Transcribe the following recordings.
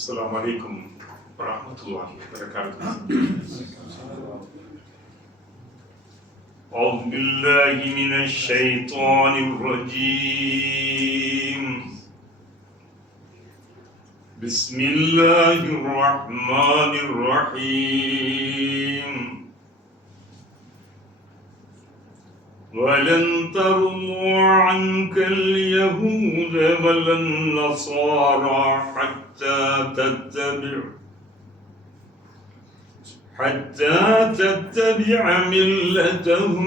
السلام عليكم ورحمة الله وبركاته. أعوذ بالله من الشيطان الرجيم. بسم الله الرحمن الرحيم. ولن ترضى عنك اليهود ولا النصارى حتى تتبع ملتهم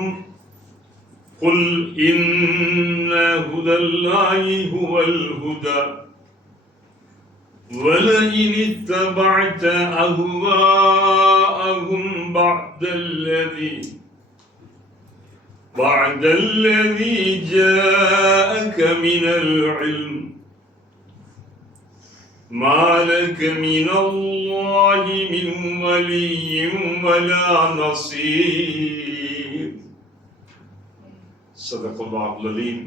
قل إن هدى الله هو الهدى ولئن اتبعت أهواءهم بعد الذي جاءك من العلم ما لك من الله من ولي ولا نصير. صدق الله العظيم.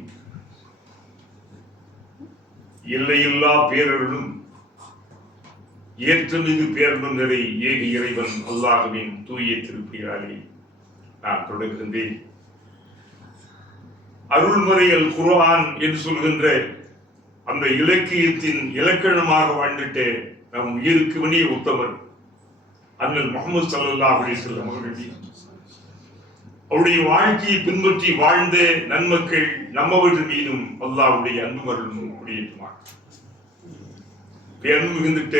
எல்லையில்லா பேரருளும் ஏற்றுமிகு பேரருளும் நிறை ஏக இறைவன் அல்லாஹ்வின் தூய திருப்பெயராலே நான் தொடங்குகின்றேன். அருள்முறை அல் குர்ஆன் என்று சொல்கின்ற அந்த இலக்கியத்தின் இலக்கணமாக வாழ்ந்துட்டு நம் உயிருக்கு மணிய உத்தமர் அண்ணல் முஹம்மது ஸல்லல்லாஹு அலைஹி வஸல்லம் அவருடைய வாழ்க்கையை பின்பற்றி வாழ்ந்த நன்மக்கள் நம்மவர்கள் மீதும் அல்லாஹ்வுடைய அன்பு அருளும் குடியேற்றுமார். பேரன்பு மிகுந்திட்ட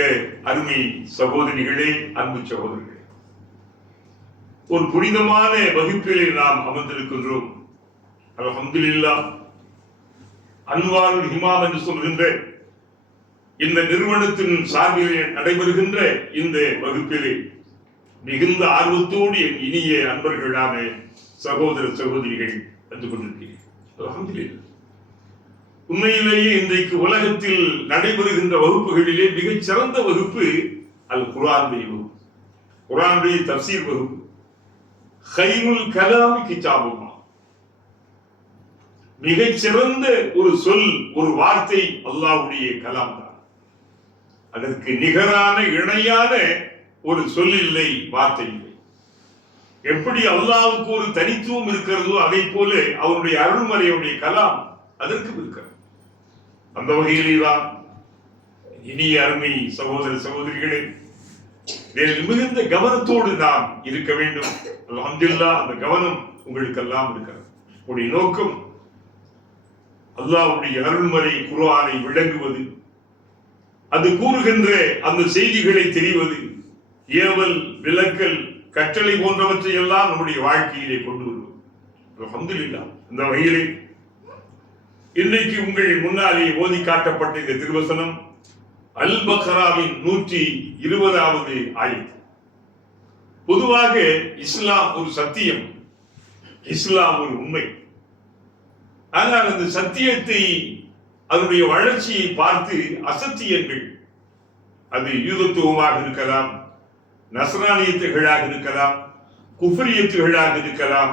அருமை சகோதரிகளே, அன்பு சகோதரர்களே, ஒரு புனிதமான வகுப்பிலே நாம் அமர்ந்திருக்கின்றோம். அல்ஹம்துலில்லாஹ். அன்வாருல் ஹிமாம் என்று சொல்கின்ற இந்த நிறுவனத்தின் சார்பிலே நடைபெறுகின்ற இந்த வகுப்பிலே மிகுந்த ஆர்வத்தோடு என் இனிய அன்பர்களான சகோதர சகோதரிகள் வந்து கொண்டிருக்கிறேன். அல்ஹம்துலில்லாஹ். உண்மையிலேயே இன்றைக்கு உலகத்தில் நடைபெறுகின்ற வகுப்புகளிலே மிகச் சிறந்த வகுப்பு அல் குர்ஆனுடைய வகுப்பு, குர்ஆனுடைய தஃசீர் வகுப்பு. கைருல் கலாமி கிதாபுல்லாஹ். மிகச் சிறந்த ஒரு சொல், ஒரு வார்த்தை அல்லாஹ்வுடைய கலாம் தான். அதற்கு நிகரான இணையான ஒரு சொல் இல்லை, வார்த்தை இல்லை. எப்படி அல்லாஹ்வுக்கு ஒரு தனித்துவம் இருக்கிறதோ அதை போல அவருடைய அருள்மறையுடைய கலாம் அதற்கு இருக்கிறது. அந்த வகையிலே தான் இனிய அருமை சகோதர சகோதரிகளே, மிகுந்த கவனத்தோடு நாம் இருக்க வேண்டும். அல்ஹம்துலில்லாஹ். அந்த கவனம் உங்களுக்கு எல்லாம் இருக்கிறது. உங்களுடைய நோக்கம் அல்லாஹ்வுடைய அருள்மறை குர்ஆனை விளங்குவது, அது கூறுகின்ற அந்த செய்திகளை தெரிவது, ஏவல் விலக்கல் கட்டளை போன்றவற்றை எல்லாம் நம்முடைய வாழ்க்கையிலே கொண்டு வருவது. அல்ஹம்துலில்லாஹ். இந்த வகையிலே இன்றைக்கு உங்கள் முன்னாலே ஓதி காட்டப்பட்ட இந்த திருவசனம் அல் பக்ராவின் 120வது ஆயத். பொதுவாக இஸ்லாம் ஒரு சத்தியம், இஸ்லாம் ஒரு உண்மை. ஆனால் அந்த சத்தியத்தை, அதனுடைய வளர்ச்சியை பார்த்து அசத்தியங்கள், அது யூதத்துவமாக இருக்கலாம், நஸ்ரானியத்துகளாக இருக்கலாம், குஃப்ரியத்துகளாக இருக்கலாம்,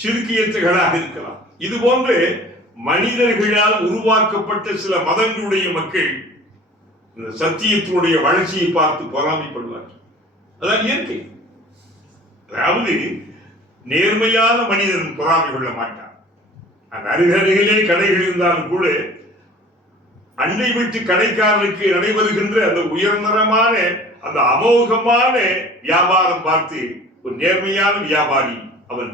ஷிர்கியத்துகளாக இருக்கலாம். இது போன்ற மனிதர்களால் உருவாக்கப்பட்ட சில மதங்களுடைய மக்கள் இந்த சத்தியத்தினுடைய வளர்ச்சியை பார்த்து பொறாமைப்படுவார்கள். அதான் இயற்கை. அதாவது நேர்மையான மனிதன் பொறாமை கொள்ள மாட்டான். அந்த அருகருகிலே கடைகள் இருந்தாலும் கூட அண்டை வீட்டு கடைக்காரனுக்கு நடைபெறுகின்ற அந்த உயர்தரமான அந்த அமோகமான வியாபாரம் பார்த்து ஒரு நேர்மையான வியாபாரி அவன்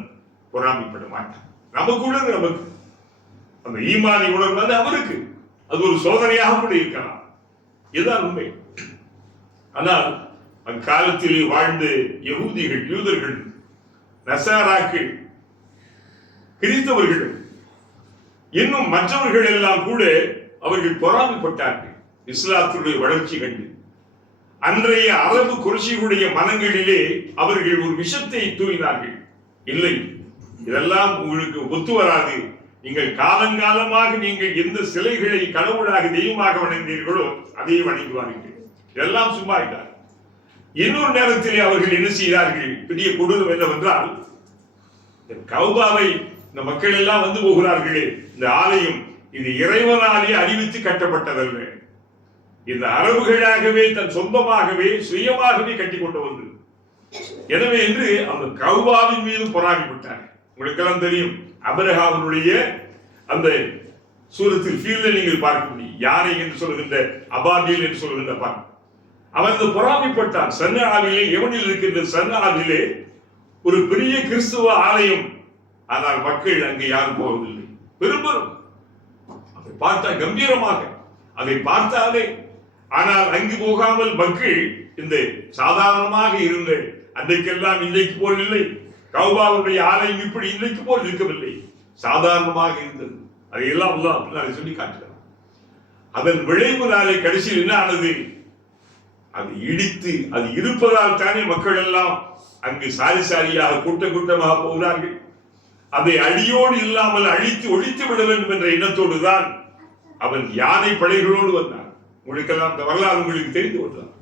பொறாமைப்பட மாட்டான். நமக்குள்ள நமக்கு அந்த ஈமானி உணர்வு அது அவருக்கு அது ஒரு சோதனையாக கூட இருக்கலாம். இதுதான் உண்மை. ஆனால் அக்காலத்திலே வாழ்ந்த யகூதிகள், யூதர்கள், நசாராக்கள், கிறிஸ்தவர்கள், இன்னும் மற்றவர்கள் எல்லாம் கூட அவர்கள் பொறாமைப்பட்டார்கள் இஸ்லாத்துடைய வளர்ச்சி கண்டு. அன்றைய அரபு குறைஷிகளுடைய மனங்களிலே அவர்கள் ஒரு விஷத்தை தூவினார்கள். இல்லை, இதெல்லாம் உங்களுக்கு ஒத்து வராது. நீங்கள் காலங்காலமாக நீங்கள் எந்த சிலைகளை கடவுளாக தெய்வமாக வணங்கினீர்களோ அதை வணங்குவார்கள். இதெல்லாம் சும்மா இருக்கிறார். இன்னொரு நேரத்திலே அவர்கள் என்ன செய்தார்கள்? பெரிய கொடூரம் என்னவென்றால், கௌபாவை இந்த மக்கள் எல்லாம் வந்து போகிறார்களே, இந்த ஆலயம் இது இறைவனாலே அறிவித்து கட்டப்பட்டதல்ல. இந்த அரபுகளாகவே தன் சொந்தமாகவே சுயமாகவே கட்டி கொண்டு வந்து, எனவே என்று அந்த கௌபாவின் மீது பொறாமைப்பட்டார். உங்களுக்கெல்லாம் தெரியும் அபரகாவினுடைய அந்த சூரத்தில் ஃபீல்ல நீங்கள் பார்க்க முடியும். யானை என்று சொல்கின்ற அபாபில் என்று சொல்கின்ற பான் அவன் அந்த பொறாமைப்பட்டான். சன்னாவிலே எவனில் இருக்கின்ற சன்னாவிலே ஒரு பெரிய கிறிஸ்துவ ஆலயம், ஆனால் மக்கள் அங்கே யாரும் போவதில்லை. பெரும்பெரும் அதை பார்த்தா கம்பீரமாக அதை பார்த்தாலே, ஆனால் அங்கு போகாமல் மக்கள் இந்த சாதாரணமாக இருந்த அன்றைக்கெல்லாம் இன்றைக்கு போல் இல்லை. கௌபாவுடைய ஆலயம் இப்படி இன்றைக்கு போல் இருக்கவில்லை, சாதாரணமாக இருந்தது. அதையெல்லாம் அதை சொல்லி காட்டுகிறார். அதன் விளைவு நாளை கடைசியில் என்ன ஆனது? அது இடித்து அது இருப்பதால் தானே மக்கள் எல்லாம் அங்கு சாரி சாரியாக கூட்டமாக போகிறார்கள். அதை அடியோடு இல்லாமல் அழித்து ஒழித்து விட வேண்டும் என்ற எண்ணத்தோடு தான் அவன் யானை படைகளோடு வந்தான். உங்களுக்கெல்லாம் இந்த வரலாறு உங்களுக்கு தெரிந்து கொண்டான்.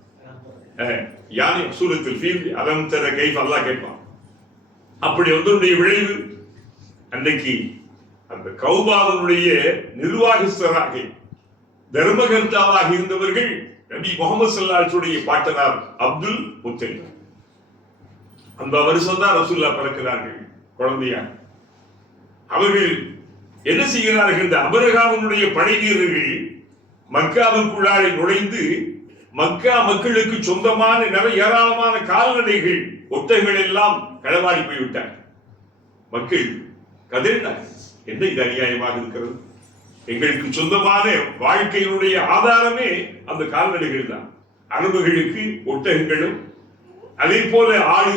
யானை சூரத்தில் ஃபீல் அலம் தர கைஃப் அல்லாஹ் கேட்பான். அப்படி வந்தனுடைய விளைவு அன்றைக்கு அந்த கௌபாவினுடைய நிர்வாகஸ்தராக தர்மகர்த்தாவாக இருந்தவர்கள் நபி முகமது ஸல்லல்லாஹு அலைஹி வஸல்லம் பாட்டனார் அப்துல் முத்தலிப். அந்த வருஷம் தான் ரசூலுல்லாஹ் பிறக்கிறார்கள் குழந்தையாக. அவர்கள் என்ன செய்கிறார்கள்? இந்த அபரகாவினுடைய படை வீரர்கள் மக்காவுக்குள்ளாரை நுழைந்து மக்கா மக்களுக்கு சொந்தமான நிறைய ஏராளமான கால்நடைகள் ஒட்டகங்கள் எல்லாம் களவாடி போய்விட்டார். மக்கள் கதறினார், என்ன இது அநியாயமாக இருக்கிறது? எங்களுக்கு சொந்தமான வாழ்க்கையினுடைய ஆதாரமே அந்த கால்நடைகள் தான். அரபுகளுக்கு ஒட்டகங்களும் அதே போல ஆடு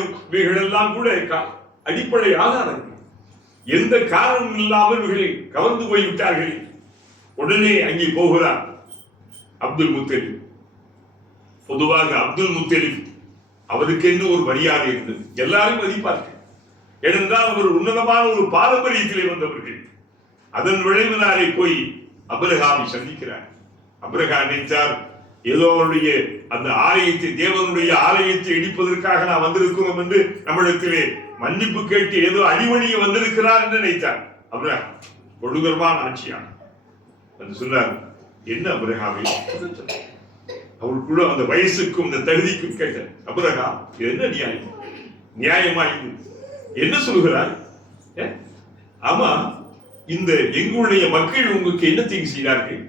எல்லாம் கூட அடிப்படை ஆதாரங்கள். எந்த காரணம் இல்லாமல் இவர்களை கவர்ந்து போய்விட்டார்கள். உடனே அங்கே போகிறார் அப்துல் முத்தலிப். பொதுவாக அப்துல் முத்தலிப் அவருக்கு என்ன ஒரு மரியாதை இருந்தது, எல்லாரும் மதிப்பார்கள். ஏனென்றால் அவர் உன்னதமான ஒரு பாரம்பரியத்திலே வந்தவர்கள். அதன் விளைவினாலே போய் அபிரகாமை சந்திக்கிறார். அபிரகா நினைத்தார், ஏதோ அவருடைய அந்த ஆலயத்தை, தேவனுடைய ஆலயத்தை இடிப்பதற்காக நான் வந்திருக்கிறோம் என்று நம்மிடத்திலே மன்னிப்பு கேட்டு ஏதோ அடிமணிய வந்திருக்கிறார் என்று நினைத்தார். அபிரகா கொடூரமான ஆட்சியான் என்று சொன்னார். என்ன அபிரகாவை அவருக்குள்ள அந்த வயசுக்கும் இந்த தகுதிக்கும் கேட்ட அபிரகா, இது என்ன நியாயம்? நியாயமா இது என்ன சொல்கிறார்? ஆமா, இந்த எங்களுடைய மக்கள் உங்களுக்கு என்ன தீங்கு செய்தார்கள்?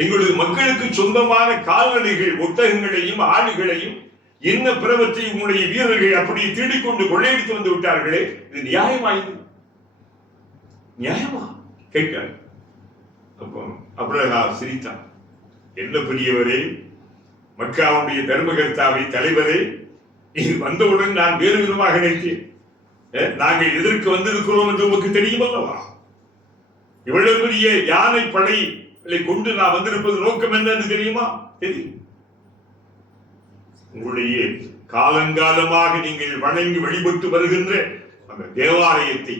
எங்களுடைய மக்களுக்கு சொந்தமான கால்நடைகள் ஒட்டகங்களையும் ஆடுகளையும் என்ன பிறவற்றை உங்களுடைய வீரர்கள் அப்படியே தேடிக்கொண்டு கொள்ளையடித்து வந்து விட்டார்களே, இது நியாயமா? இது நியாயமா கேட்கிறார். அப்போ அப்ரஹா சிரித்தான். என்ன பெரியவரே, மக்காவுடைய தர்மகர்த்தாவை தலைவரே, இது வந்தவுடன் நான் வேறு விதமாக நினைத்தேன். நாங்கள் எதற்கு வந்திருக்கிறோம் என்று உங்களுக்கு தெரியும் அல்லவா? இவ்வளவு பெரிய யானை படைகளை கொண்டு நான் வந்திருப்பது நோக்கம் என்னன்னு தெரியுமா? தெரியும். உங்களுடைய காலங்காலமாக நீங்கள் வணங்கி வழிபட்டு வருகின்ற அந்த தேவாலயத்தை,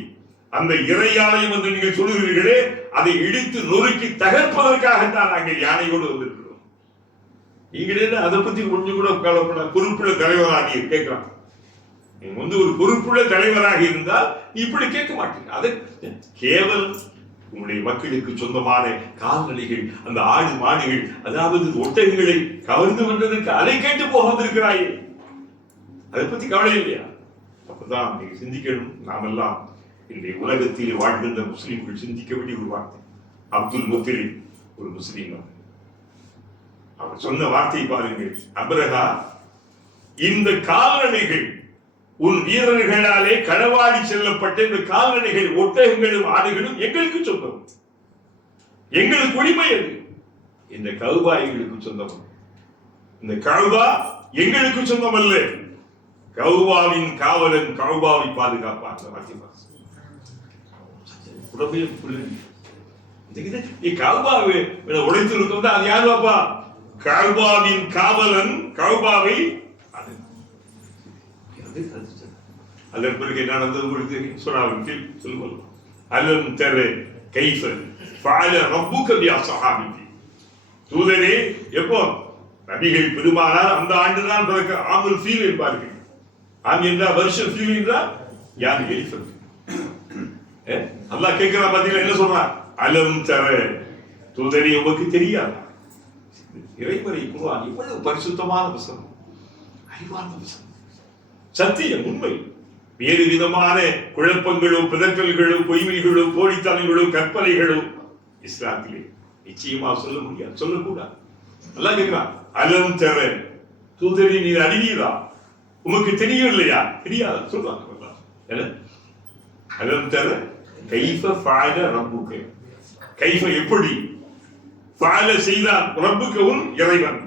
அந்த இறை ஆலயம் என்று நீங்கள் சொல்லுகிறீர்களே, அதை இடித்து நொறுக்கி தகர்ப்பதற்காகத்தான் நாங்கள் யானையோடு வந்திருக்கிறோம். நீங்கள் அதை பத்தி கொஞ்சம் கூட கவலைப்பட, பொறுப்புள்ள தலைவராக கேட்கலாம். நீங்க ஒரு பொறுப்புள்ள தலைவராக இருந்தால் இப்படி கேட்க மாட்டீங்க. அது கேவலம் உங்களுடைய மக்களுக்கு சொந்தமான கால்நடைகள், அந்த ஆடு மாடுகள், அதாவது ஒட்டகங்களை கவர்ந்து வந்ததற்கு அதை கேட்டு போக வந்திருக்கிறாயே, அதை பத்தி கவலை இல்லையா? அப்பதான் நீங்க சிந்திக்கணும். நாமெல்லாம் இன்றைய உலகத்தில் வாழ்கின்ற முஸ்லிம்கள் சிந்திக்க வேண்டிய ஒரு வார்த்தை. அப்துல் முத்தலிப் ஒரு முஸ்லீம். அவர் சொன்ன வார்த்தை பாருங்கள். அப்ரஹா, இந்த கால்நடைகள் உன் வீரர்களாலே களவாடி செல்லப்பட்ட இந்த கால்நடைகள் ஒட்டகங்களும் ஆடுகளும் எங்களுக்கு சொந்தம், எங்களுக்கு உரிமை. அது இந்த கௌபா எங்களுக்கு சொந்தம். இந்த கௌபா எங்களுக்கு சொந்தம் அல்ல. கௌபாவின் காவலன் கௌபாவை பாதுகாப்பான். கௌபாவை உடைத்து இருக்கும், அது யாரு பாப்பா? கௌபாவின் காவலன் கௌபாவை. அதன் பிறகு என்ன நடந்தது உங்களுக்கு சூராவில் சொல்லுவோம். அலம் தர கைஃப ஃபஅல ரப்புக பி அஸ்ஹாபிஹி. தூதரே, எப்போ நபிகள் பெருமானார் அந்த ஆண்டுதான் பிறக்க ஆமுல் ஃபீல் என்பார்கள். ஆம் என்றால் வருஷம், ஃபீல் என்றால் யார்? எலிஃபண்ட். அல்லாஹ் கேட்கிறா, பாத்தீங்களா என்ன சொல்றான்? அலம் தர, தூதரே உங்களுக்கு தெரியாதா? இறைவரை குர்ஆன் இவ்வளவு பரிசுத்தமான வசனம், அறிவார்ந்த வசனம், சத்தியம், உண்மை. வேறு விதமான குழப்பங்களோ பிதற்றல்களோ பொய்மைகளோ போலித்தனங்களோ கற்பனைகளோ இஸ்லாத்திலே நிச்சயமா சொல்ல முடியாது, சொல்லக்கூடாது. நல்லா கேட்கிறான், அலம் தர தூதரை நீர் அறிவீரா, உமக்கு தெரியவில்லையா? தெரியாது சொல்றாங்க. அலம் தர கைஃப ஃபஅல ரப்புக, கைஃப எப்படி, ஃபஅல செய்தான், ரப்புக உன் இறைவன்,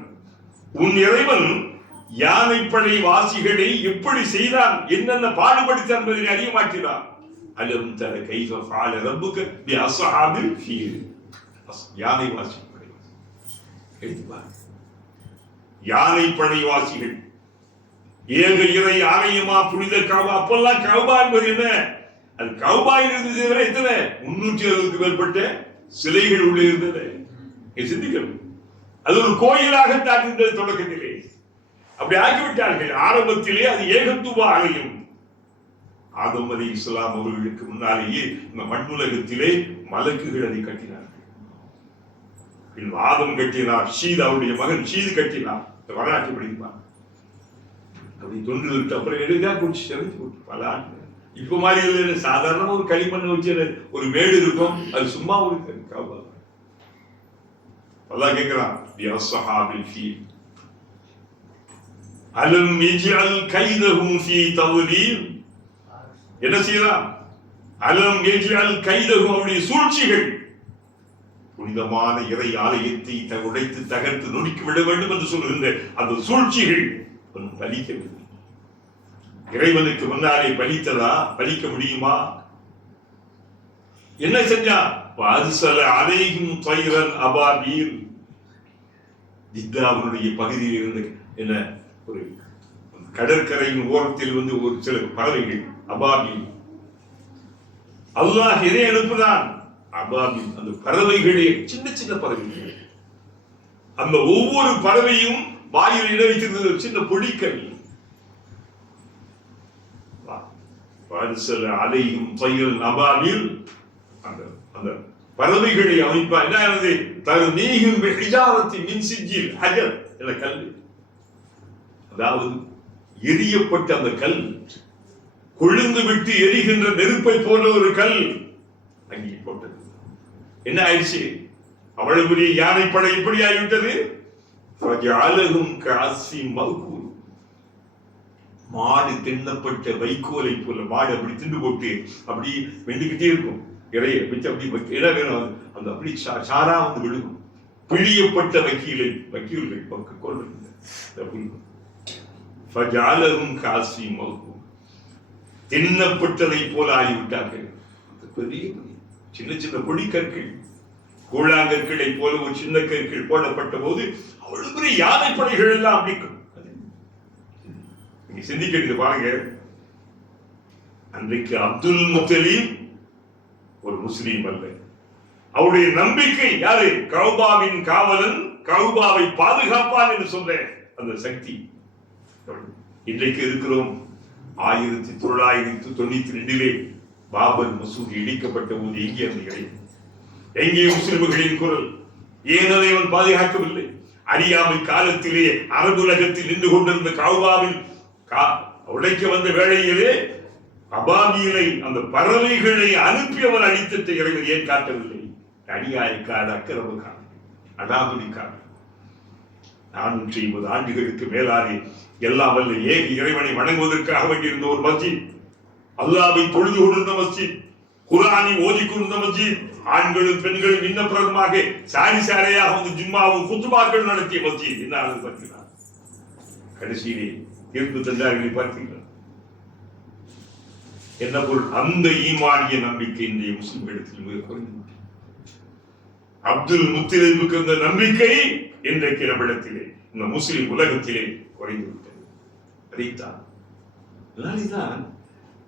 உன் இறைவன் யானைப்படை வாசிகளை எப்படி செய்தான், என்னென்ன பாடுபடுத்தான் என்பதை அறிய மாட்டான். அலம் தர கைஃப ஃபஅல ரப்புக பி அஸ்ஹாபில் ஃபீல், யானை வாசி யானைப்படை வாசிகள், ஏக இறை ஆலயமா புனித கஅபா. அப்பெல்லாம் கஅபா என்பது என்ன? அது கஅபாயில் இருந்தது வரை எத்தனை 360க்கு மேற்பட்ட சிலைகள் உள்ளே இருந்தது. சிந்திக்கணும், அது ஒரு கோயிலாக தாக்கின்றது தொடக்கத்திலே. அப்படி ஆகிவிட்டார்கள். ஆரம்பத்திலே அது ஏகத்துவ ஆலயம். ஆதம் அலைஹிஸ்ஸலாம் அவர்களுக்கு முன்னாலேயே இந்த மண்ணுலகத்திலே மலக்குகள் அதை கட்டினார்கள். ஆதம் கட்டினார், ஷீத் அவருடைய மகன் ஷீத் கட்டினார். வரலாற்று படிப்பார். அப்படி தொன்று அப்புறம் எழுதா குடிச்சு செலுத்தி போட்டு பல ஆண்டு. இப்ப மாதிரி இல்லை, சாதாரண ஒரு களிமண் வச்சு ஒரு மேடு இருக்கும், அது சும்மா ஒரு அல்லாஹ் கேட்கிறான், அலம் யஜ்அல் கைதஹும் ஃபீ தவ்லீல். என்ன செய்யலாம்? அலம் யஜ்அல் கைதஹும், அவருடைய சூழ்ச்சிகள், புனிதமான இறை ஆலயத்தை உடைத்து தகர்த்து நொறுக்கி விட வேண்டும் என்று சொல்கின்ற அந்த சூழ்ச்சிகள் பலிக்கவில்லை. இறைவனுக்கு முன்னாலே பலித்ததா? பலிக்க முடியுமா? என்ன செஞ்சா? வாசல அலைஹிம் தைரன் அபாபீல். ஜித்தாவுடைய பகுதியில் இருந்து என்ன ஒரு கடற்கரையின் ஓரத்தில் வந்து ஒரு சில பறவைகள் அபாபீல். அல்லாஹ் எதை அனுப்புதான்? அபாபீல், அந்த பறவைகளே சின்ன சின்ன பறவைகள். அந்த ஒவ்வொரு பறவையும் வாயில் இட வைத்திருந்தது சின்ன பொடிக்கல். அலையும் தைரன் அபாபீல், அந்த பறவைகளை அமைப்பா. என்ன தரு நீகும் ஹிஜாரத்தி மின் சிஜ்ஜில் ஹஜர் என்ற கல். அதாவது எரியப்பட்ட அந்த கல், கொழுந்து விட்டு எரிகின்ற நெருப்பை போன்ற ஒரு கல் அங்கே போட்டது. என்ன ஆயிடுச்சு? அவ்வளவு பெரிய யானைப்படை எப்படி ஆகிவிட்டது? மாடு தின்னப்பட்ட வைக்கோலை போல மாடு அப்படி திண்டு போட்டு அப்படி வெண்டுகிட்டே இருக்கும். இறைய வச்சு அப்படி இடம் வேணும், அந்த அப்படி சாரா வந்து விழுகும். பிழியப்பட்ட வக்கீல்கள் தின்னப்பட்டதை போல ஆகிவிட்டார்கள். பெரிய சின்ன சின்ன பொடி கற்கள், கூழாங்கற்களை போல ஒரு சின்ன கற்கள் போடப்பட்ட போது அவ்வளவு பெரிய யானை படைகள் எல்லாம் அப்படிக்கும். நீங்க சிந்திக்கிறது பாருங்க. அன்றைக்கு அப்துல் முத்தலீப் ஒரு முஸ்லீம் அல்ல. அவருடைய நம்பிக்கை யாரு? கஅபாவின் காவலன், கஅபாவை பாதுகாப்பான் என்று சொல்ல அந்த சக்தி. இன்றைக்கு இருக்கிறோம் 1992 பாபர் மசூதி இடிக்கப்பட்ட போது எங்கே அந்த இறைவன்? எங்கே முஸ்லிம்களின் குரல்? ஏன் அதை அவன் பாதுகாக்கவில்லை? அறியாமை காலத்திலே அரபுலகத்தில் நின்று கொண்டிருந்த கஅபாவின் உடைக்க வந்த வேளையிலே அபாபீலை, அந்த பறவைகளை அனுப்பி அவர் அடித்த இறைவன் ஏன் காட்டவில்லை? அடியாய்க்காத அக்கிரமக்கார அடாதுடிக்கார 450 ஆண்டுகளுக்கு மேலாக எல்லாம் வல்ல ஏக இறைவனை வணங்குவதற்காக வேண்டியிருந்த ஒரு மஸ்ஜித், அல்லாஹ்வை தொழுது கொண்டிருந்த மஸ்ஜித், குர்ஆனை ஓதிக் கொண்டிருந்த மஸ்ஜித், ஆண்களும் பெண்களும் விண்ணப்பமாக சாரி சாரையாக வந்து ஜும்மாவும் குத்துபாக்கள் நடத்திய மஸ்ஜித் என்ன ஆனது பார்த்தீங்களா? கடைசியிலே தீர்ப்பு தந்தார்களை பார்த்தீங்களா? என்ன பொருள்? அந்த ஈமானிய நம்பிக்கை இன்றைய முஸ்லிம்களிடத்தில் மிக குறைந்து, அப்துல் முத்தலீபுக்கு அந்த நம்பிக்கை இன்றைக்கு நம்மிடத்திலே, இந்த முஸ்லிம் உலகத்திலே குறைந்து விட்டது. அதைத்தான்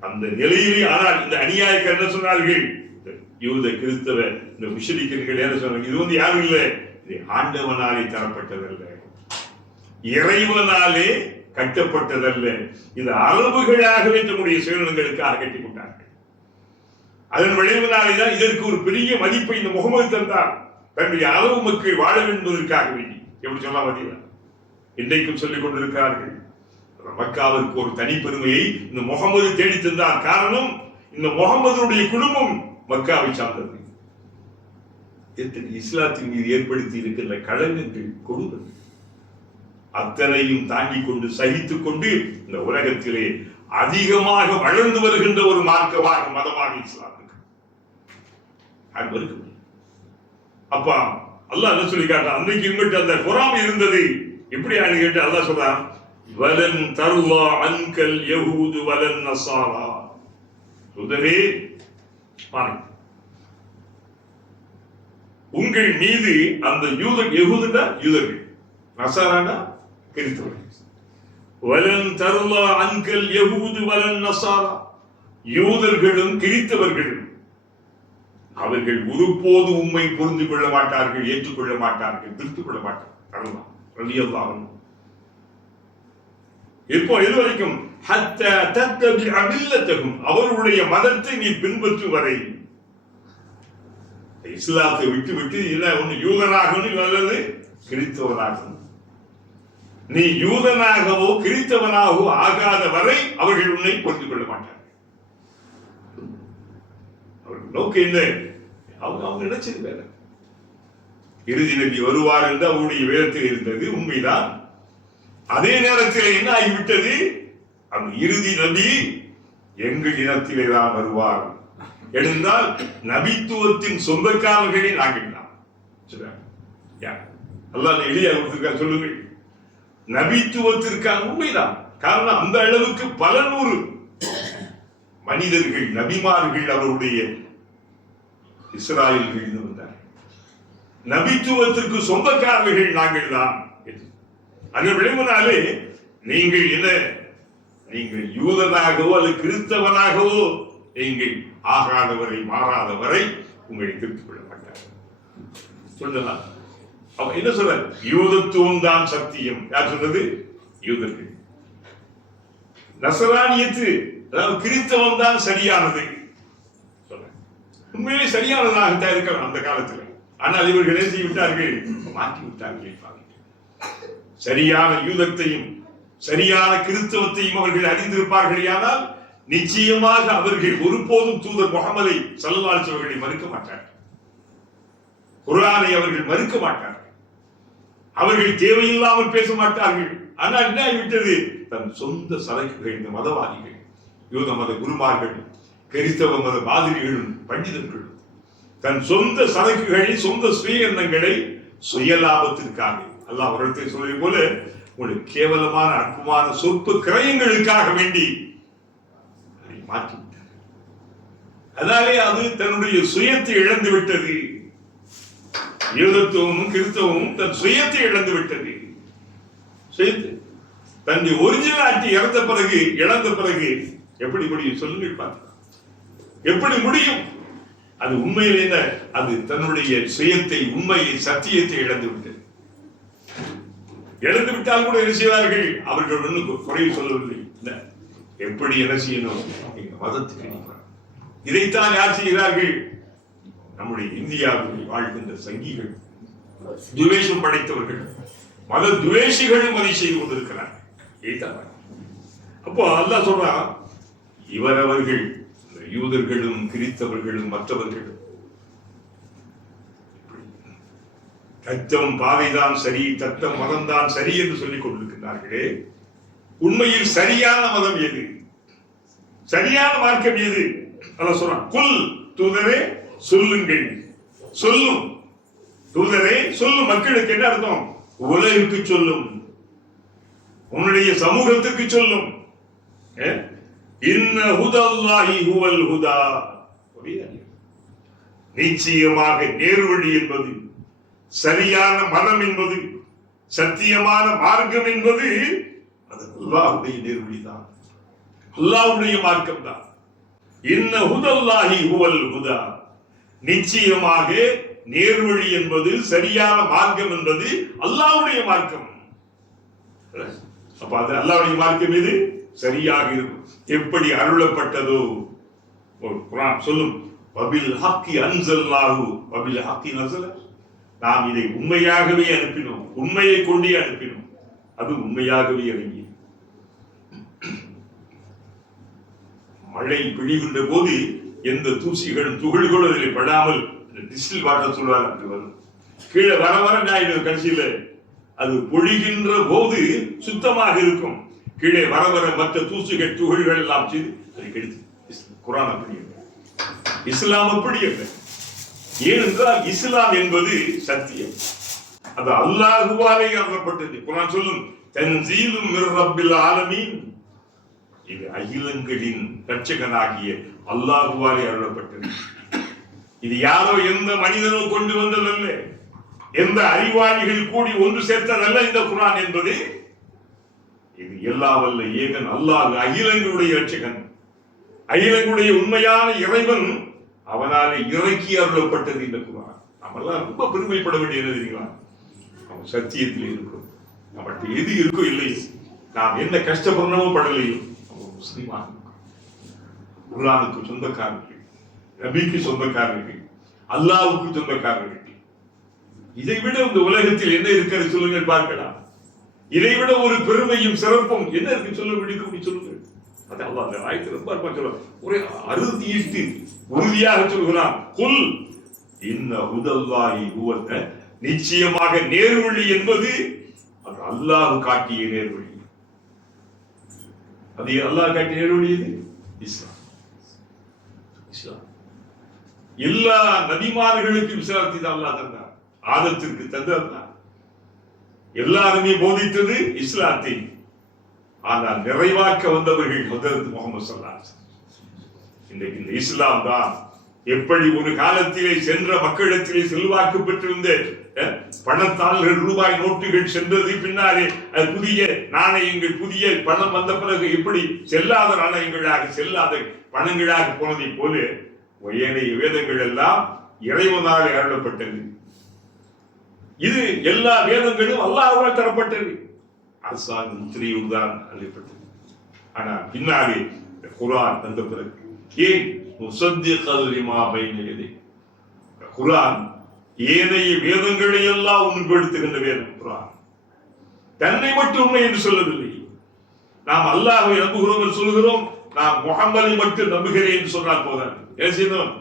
அந்த நிலையிலே. ஆனால் இந்த அநியாயக்கு என்ன சொன்னார்கள்? யூத கிறிஸ்தவ இந்த முஷ்ரிக்குகள் என்ன சொன்னாங்க? இது வந்து யாரும் இல்லை, இது ஆண்டவனாலே தரப்பட்டதல்ல, இறைவனாலே கட்டப்பட்டதல்ல, இது அரபுகளாகவே தன்னுடைய சுயநலங்களுக்காக கட்டிக் கொண்டார்கள். அதன் விளைவினாலேதான் இதற்கு ஒரு பெரிய மதிப்பை இந்த முகமது தந்தார், தன்னுடைய அரபு மக்கள் வாழ என்பதற்காக வேண்டி. எப்படி சொல்ல மாட்டீங்களா? இன்றைக்கும் சொல்லிக் கொண்டிருக்கிறார்கள். மக்காவிற்கு ஒரு தனிப்பெருமையை இந்த முகமது தேடி தந்தார். காரணம், இந்த முகமதுடைய குடும்பம் மக்காவை சார்ந்தது. இஸ்லாத்தின் மீது ஏற்படுத்தி இருக்கின்ற களங்கங்கள், கொடுங்கள் அத்தனையும் தாங்கிக் கொண்டு சகித்துக் கொண்டு இந்த உலகத்திலே அதிகமாக வளர்ந்து வருகின்ற ஒரு மார்க்கமாக, மதமாக இஸ்லாம் இருக்கு. அப்பா அல்லாஹ் என்ன சொல்லி காட்டான், அன்றைக்கு இவங்கள்ட்ட அந்த பொறாமை இருந்தது. எப்படி கேட்டு அல்லாஹ் சொல்றான், வலன் தர்வா அன்கல் யஹூது வலன் நஸாரா. சுதரே பாருங்க, உங்கள் மீது அந்த யூதர்கள், நஸாரானா கிறிஸ்தவர்கள். வலன் தர்வா அன்கல் யஹூது வலன் நஸாரா, யூதர்களும் கிறிஸ்தவர்களும் அவர்கள் ஒருபோது உண்மை புரிந்து கொள்ள மாட்டார்கள், ஏற்றுக்கொள்ள மாட்டார்கள், திருத்திக் கொள்ள மாட்டார்கள். இப்போ இது வரைக்கும் அவர்களுடைய மதத்தை நீ பின்பற்றும் வரை, இஸ்லாத்தை விட்டு விட்டு ஒன்னு யூதனாகணும் அல்லது கிறிஸ்தவனாகணும். நீ யூதனாகவோ கிறிஸ்தவனாகவோ ஆகாத வரை அவர்கள் உன்னை புரிந்து கொள்ள மாட்டார்கள். அவர்கள் நோக்கம் என்ன? அவங்க நினைச்சது வேற. இறுதி நபி வருவார் என்று அவருடைய வேதத்தில் இருந்தது, உண்மைதான். அதே நேரத்தில் என்ன ஆகிவிட்டது, அந்த இறுதி நபி எங்கள் இனத்திலே தான் வருவார் எழுந்தால் நபித்துவத்தின் சொந்தக்காரர்களே நாங்கள் தான். அல்லாஹ் எளியா கொடுத்திருக்கா சொல்லுங்கள். நபித்துவத்திற்கான உண்மைதான். காரணம், அந்த அளவுக்கு பல நூறு மனிதர்கள், நபிமார்கள் அவருடைய இஸ்ராயல்கள் வந்தார். நபித்துவத்திற்கு சொந்தக்காரர்கள் நாங்கள் தான். அந்த விளைவுனாலே நீங்கள் என்ன, நீங்கள் யூதனாகவோ அல்லது கிறிஸ்தவனாகவோ நீங்கள் ஆகாதவரை, மாறாதவரை உங்களை திருத்திக் கொள்ள மாட்டார். சொல்லலாம். அவன் என்ன சொல்ற, யூதத்துவம் தான் சத்தியம். யார் சொன்னது? யூதர்கள். நசரானியத்து, அதாவது கிறிஸ்தவம் தான் சரியானது. உண்மையிலே சரியானதாகத்தான் இருக்கலாம் அந்த காலத்தில். ஆனால் இவர்கள் என்ன செய்து விட்டார்கள்? மாற்றி விட்டார்கள். சரியான யூதத்தையும் சரியான கிறிஸ்தவத்தையும் அவர்கள் அறிந்திருப்பார்கள். ஆனால் நிச்சயமாக அவர்கள் ஒருபோதும் தூதர் முகமதை ஸல்லல்லாஹு அலைஹி வஸல்லம் அவர்களை மறுக்க மாட்டார்கள். குர்ஆனை அவர்கள் மறுக்க மாட்டார்கள். அவர்கள் தேவையில்லாமல் பேச மாட்டார்கள். ஆனால் என்ன ஆகிவிட்டது, தன் சொந்த சரக்குகள், இந்த மதவாதிகள், யூத மத குருமார்கள், கிறிஸ்தவ மத பாதிரிகளும் பண்டிதர்களும் தன் சொந்த சரக்குகளை, சொந்த சுய எண்ணங்களை சுயலாபத்திற்காக, அல்லாஹ் அவர்களை சொல்வது போல, உங்களுக்கு கேவலமான அற்பமான சொற்ப கிரயங்களுக்காக வேண்டி அதை மாற்றிவிட்டார். அதனாலே அது தன்னுடைய சுயத்தை இழந்து விட்டது. யூதத்துவமும் கிறிஸ்தவமும் தன் சுயத்தை இழந்து விட்டது. தன்னுடைய ஒரிஜினாலிட்டி இழந்த பிறகு எப்படி முடியும் சொல்லுங்கள் பார்க்கலாம். எப்படி முடியும்? அது உண்மையில் என்ன, அது தன்னுடைய சுயத்தை, உண்மையை, சத்தியத்தை இழந்து விட்டது. இழந்து விட்டால் கூட என்ன செய்வார்கள்? அவர்கள் ஒன்றும் குறைவு சொல்லவில்லை. எப்படி என்ன செய்யணும்? மதத்துக்கு இதைத்தான் யார் செய்கிறார்கள்? நம்முடைய இந்தியாவில் வாழ்கின்ற சங்கிகள், துவேஷம் படைத்தவர்கள், மத துவேஷிகளும் அதை செய்து கொண்டிருக்கிறார்கள். அப்போ அல்லாஹ் சொல்றான், இவரவர்கள் யூதர்களும் கிறிஸ்தவர்களும் மற்றவர்களும் தத்தம் பாதைதான் சரி, தத்தம் மதம்தான் சரி என்று சொல்லிக் கொண்டிருக்கிறார்களே, உண்மையில் சரியான மதம் எது? சரியான மார்க்கம் எது? அல்லாஹ் சொல்றான், குல் தூதரே சொல்லுங்கள், சொல்லும் தூதரே சொல்லும். மக்களுக்கு என்ன அர்த்தம்? உலகுக்கு சொல்லும், உன்னுடைய சமூகத்துக்கு சொல்லும். இன்ன ஹுதல்லாஹி ஹுவல் ஹுதா. நிச்சயமாக நேர்வழி என்பது, சரியான மதம் என்பது, சத்தியமான மார்க்கம் என்பது அது அல்லாஹ்வுடைய நேர்வழி தான், அல்லாஹ்வுடைய மார்க்கம் தான். இன்ன ஹுதல்லாஹி ஹுவல் ஹுதா. நிச்சயமாக நேர்வழி என்பது, சரியான மார்க்கம் என்பது அல்லாஹ்வுடைய மார்க்கம். அப்ப அது அல்லாஹ்வுடைய மார்க்கம் எது? சரியாக இருக்கும். எப்படி அருளப்பட்டதோ குர்ஆன் சொல்லும், வபில் ஹக்கி அன்ஸல்னாஹு வபில் ஹக்கி நஸல. நாம் இதை உண்மையாகவே அனுப்பினோம், உண்மையை கொண்டே அனுப்பினோம், அது உண்மையாகவே இறங்கி. மழை பிழிகின்ற போது எந்த தூசிகளும் துகள்களும் அதில் படாமல் டிஸ்டில் வாட்டர் சொல்வாங்க, அப்படி வரும். கீழே வர வர நான் கடைசியில் அது பொழிகின்ற போது சுத்தமாக இருக்கும், கீழே வர வர மற்ற தூசுகள் துகள்கள் எல்லாம் செய்து அதை கெடுத்து. குர்ஆன் அப்படி இல்லை, இஸ்லாம் அப்படி இல்லை. ஏனென்றால் இஸ்லாம் என்பது சத்தியம், அது அல்லாஹுவாலே அருளப்பட்டது. குர்ஆன் சொல்லும் தன்சீலும் மிர் ரப்பில் ஆலமீன், இது அகிலங்களின் இரட்சகனாகிய அல்லாஹுவாலே அருளப்பட்டது. இது யாரோ எந்த மனிதனோ கொண்டு வந்ததல்ல, எந்த அறிவாளிகள் கூடி ஒன்று சேர்த்ததல்ல இந்த குர்ஆன் என்பது. இது எல்லா வல்ல ஏகன் அல்லாஹ், அகிலங்களுடைய இரட்சகன், அகிலங்களுடைய உண்மையான இறைவன், அவனாலே இறக்கி அருளப்பட்டது இந்த குர்ஆன். நம்மெல்லாம் ரொம்ப பெருமைப்பட வேண்டியது தெரியுங்களா? நம்ம சத்தியத்தில் இருக்கிறோம், நம்மகிட்ட எது இருக்கோ இல்லையோ, நாம் என்ன கஷ்டப்படணுமோ படலையோ, நம்ம முஸ்லிமாக குர்ஆனுக்கு சொந்தக்காரர்கள், நபிக்கு சொந்தக்காரர்கள், அல்லாஹ்வுக்கு சொந்தக்காரர்கள். இதை விட இந்த உலகத்தில் என்ன இருக்கிறது சொல்லுங்கள் பார்க்கலாம். இதை விட ஒரு பெருமையும் சிறப்பும் என்ன இருக்கு சொல்ல முடியும் சொல்லுங்கள். அது அல்லாஹ் அந்த ஆயத்தில் ரொம்ப அற்புதமா சொல்றான், ஒரே அறுதியிட்டு உறுதியாக சொல்கிறான், குல் இன்ன ஹுதல்லாஹி ஹுவ, நிச்சயமாக நேர்வழி என்பது அது அல்லாஹ் காட்டிய நேர்வழி. அது அல்லாஹ் காட்டிய நேர்வழி எது? இஸ்லாம். இஸ்லாம் எல்லா நபிமார்களுக்கும் இஸ்லாத்தை அல்லாஹ் தந்தார், ஆதத்திற்கு தந்தார், எல்லாருமே போதித்தது இஸ்லாத்தை. ஆனால் நிறைவாக்க வந்தவர்கள் ஹஜ்ரத் முஹம்மது ஸல்லல்லாஹு அலைஹி வஸல்லம். இன்றைக்கு இந்த இஸ்லாம் தான் எப்படி ஒரு காலத்திலே சென்ற மக்களிடத்திலே செல்வாக்கு பெற்றிருந்த பணத்தாள்கள், ரூபாய் நோட்டுகள் சென்றது, பின்னாலே புதிய நாணயங்கள், புதிய பணம் வந்த பிறகு எப்படி செல்லாத நாணயங்களாக, செல்லாத பணங்களாக போனதை போல ஏனைய வேதங்கள் எல்லாம் இறைவனாக அருளப்பட்டது. இது எல்லா வேதங்களும் அல்லாஹ்வால் தரப்பட்டது, அரசாங்க முத்திரையோடு தான் அருளப்பட்டது. ஆனால் பின்னாலே குர்ஆன் வந்த பிறகு ஏன் முஸத்திகல் லிமா பைன யதை, குர்ஆன் ஏனைய வேதங்களை எல்லாம் உண்மைப்படுத்துகின்ற வேதம் குர்ஆன். தன்னை மட்டும் உண்மை என்று சொல்லவில்லை. நாம் அல்லாஹ்வை நம்புகிறோம் என்று சொல்கிறோம், நாம் முஹம்மதை மட்டும் நம்புகிறேன் என்று சொன்னால் போதாது. என்ன செய்யணும்?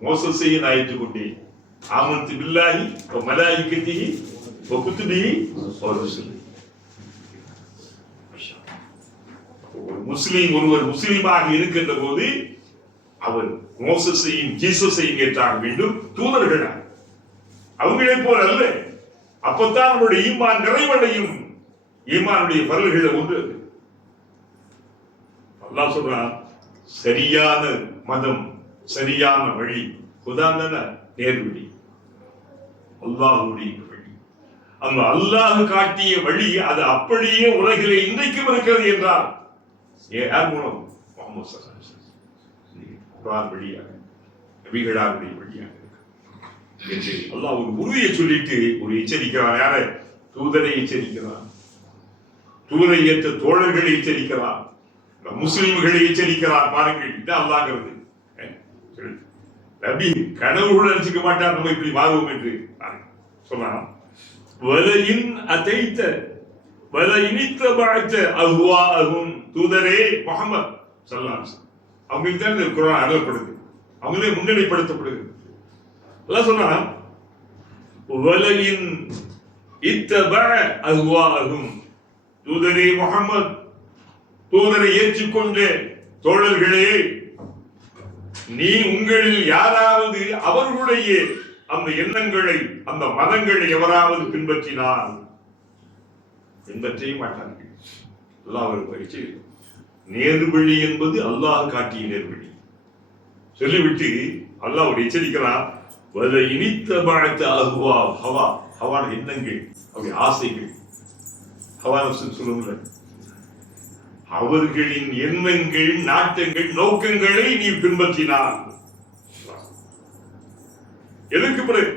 மோசஸையும் நான் ஏற்றுக்கொண்டேன், ஆமன்து பில்லாஹி வ மலாயிகத்திஹி வ குதுபிஹி வ ருசுலிஹி. ஒரு முஸ்லிம், ஒருவர் முஸ்லிமாக இருக்கின்ற போது அவர் மோசஸையும் ஜீசஸையும் ஏற்றாக வேண்டும், தூதர்கள் அவங்களே போல அல்ல. அப்பத்தான் நம்முடைய ஈமான் நிறைவடையும். ஈமானுடைய பரல்களை ஒன்று அல்லாஹ் சொல்றான், சரியான மதம், சரியான வழி, உதாரண நேர்வழி, அல்லாஹ்வுடைய வழி. அந்த அல்லாஹ் காட்டிய வழி அது அப்படியே உலகிலே இன்றைக்கும் இருக்கிறது என்றால் யார் மூலம்? முஹம்மது ஸல்லல்லாஹு அலைஹி வஸல்லம் குர்ஆன் வழியாக, நபிகளாருடைய வழியாக என்று அல்லாஹ் ஒரு உறுதியை சொல்லிட்டு ஒரு எச்சரிக்கிறான். யார? தூதரை எச்சரிக்கிறான், தூதரை ஏற்ற தோழர்களை எச்சரிக்கிறான், முஸ்லிம்களை எச்சரிக்கிறான். பாருங்கள், இது அல்லாஹ்ங்கிறது. நபி கனவு கூட நினைச்சுக்க மாட்டார் நம்ம இப்படி மாறுவோம் என்று சொன்னான். வலையின் அதைத்த வலையினித்த பாய்ச்ச அஹ்வாஅஹும், தூதரே முஹம்மது ஸல்லல்லாஹு அலைஹி வஸல்லம் அவங்களுக்கு தான் இந்த குர்ஆன் அருளப்படுது, அவங்களே முன்னிலைப்படுத்தப்படுது. அல்லாஹ் சொன்னான், வலையின் இத்தபஅ அஹ்வாஅஹும், தூதரே முஹம்மது, தூதரை ஏற்றுக்கொண்ட தோழர்களே, நீ உங்களில் யாராவது அவர்களுடைய அந்த எண்ணங்களை, அந்த மதங்களை எவராவது பின்பற்றினால், பின்பற்றவே மாட்டார்கள். அல்லாஹ் ஒரு பயிற்சி. நேர்வழி என்பது அல்லாஹ் காட்டிய நேர்வழி சொல்லிவிட்டு அல்லாஹ் ஒரு எச்சரிக்கிறான், வல இனித்த பாழ்த்த அஹ்வா, ஹவா, ஹவான எண்ணங்கள், அவருடைய ஆசைகள், ஹவா நஃப்ஸ் சொல்லுங்க, அவர்களின் எண்ணங்கள், நாட்டங்கள், நோக்கங்களை நீ பின்பற்றினார். எதற்கு பிறகு?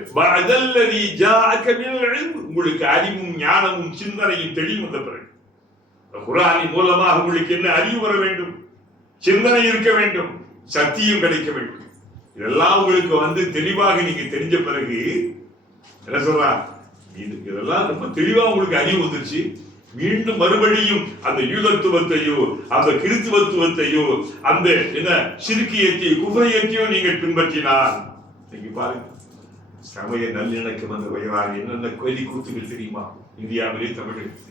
உங்களுக்கு அறிவும் ஞானமும் சிந்தனையும் தெளிவும் வந்த பிறகு. குர்ஆனின் மூலமாக உங்களுக்கு என்ன அறிவு வர வேண்டும், சிந்தனை இருக்க வேண்டும், சத்தியம் கிடைக்க வேண்டும். இதெல்லாம் உங்களுக்கு தெளிவாக நீங்க தெரிஞ்ச பிறகு என்ன சொல்றா, இதெல்லாம் ரொம்ப தெளிவா உங்களுக்கு அறிவு வந்துருச்சு. மீண்டும் மறுபடியும் அந்த யூதத்துவத்தையோ அந்த கிறிஸ்துவத்துவத்தையோ அந்த என்ன சிறுக்கியத்தையோ குஃப்ரியத்தையோ நீங்கள் பின்பற்றினார். நீங்க பாருங்க, சமய நல்லிணக்கம் என்ற பெயரால் என்னென்ன கோயில் கூத்துகள் தெரியுமா இந்தியாவிலே தமிழகத்தில்.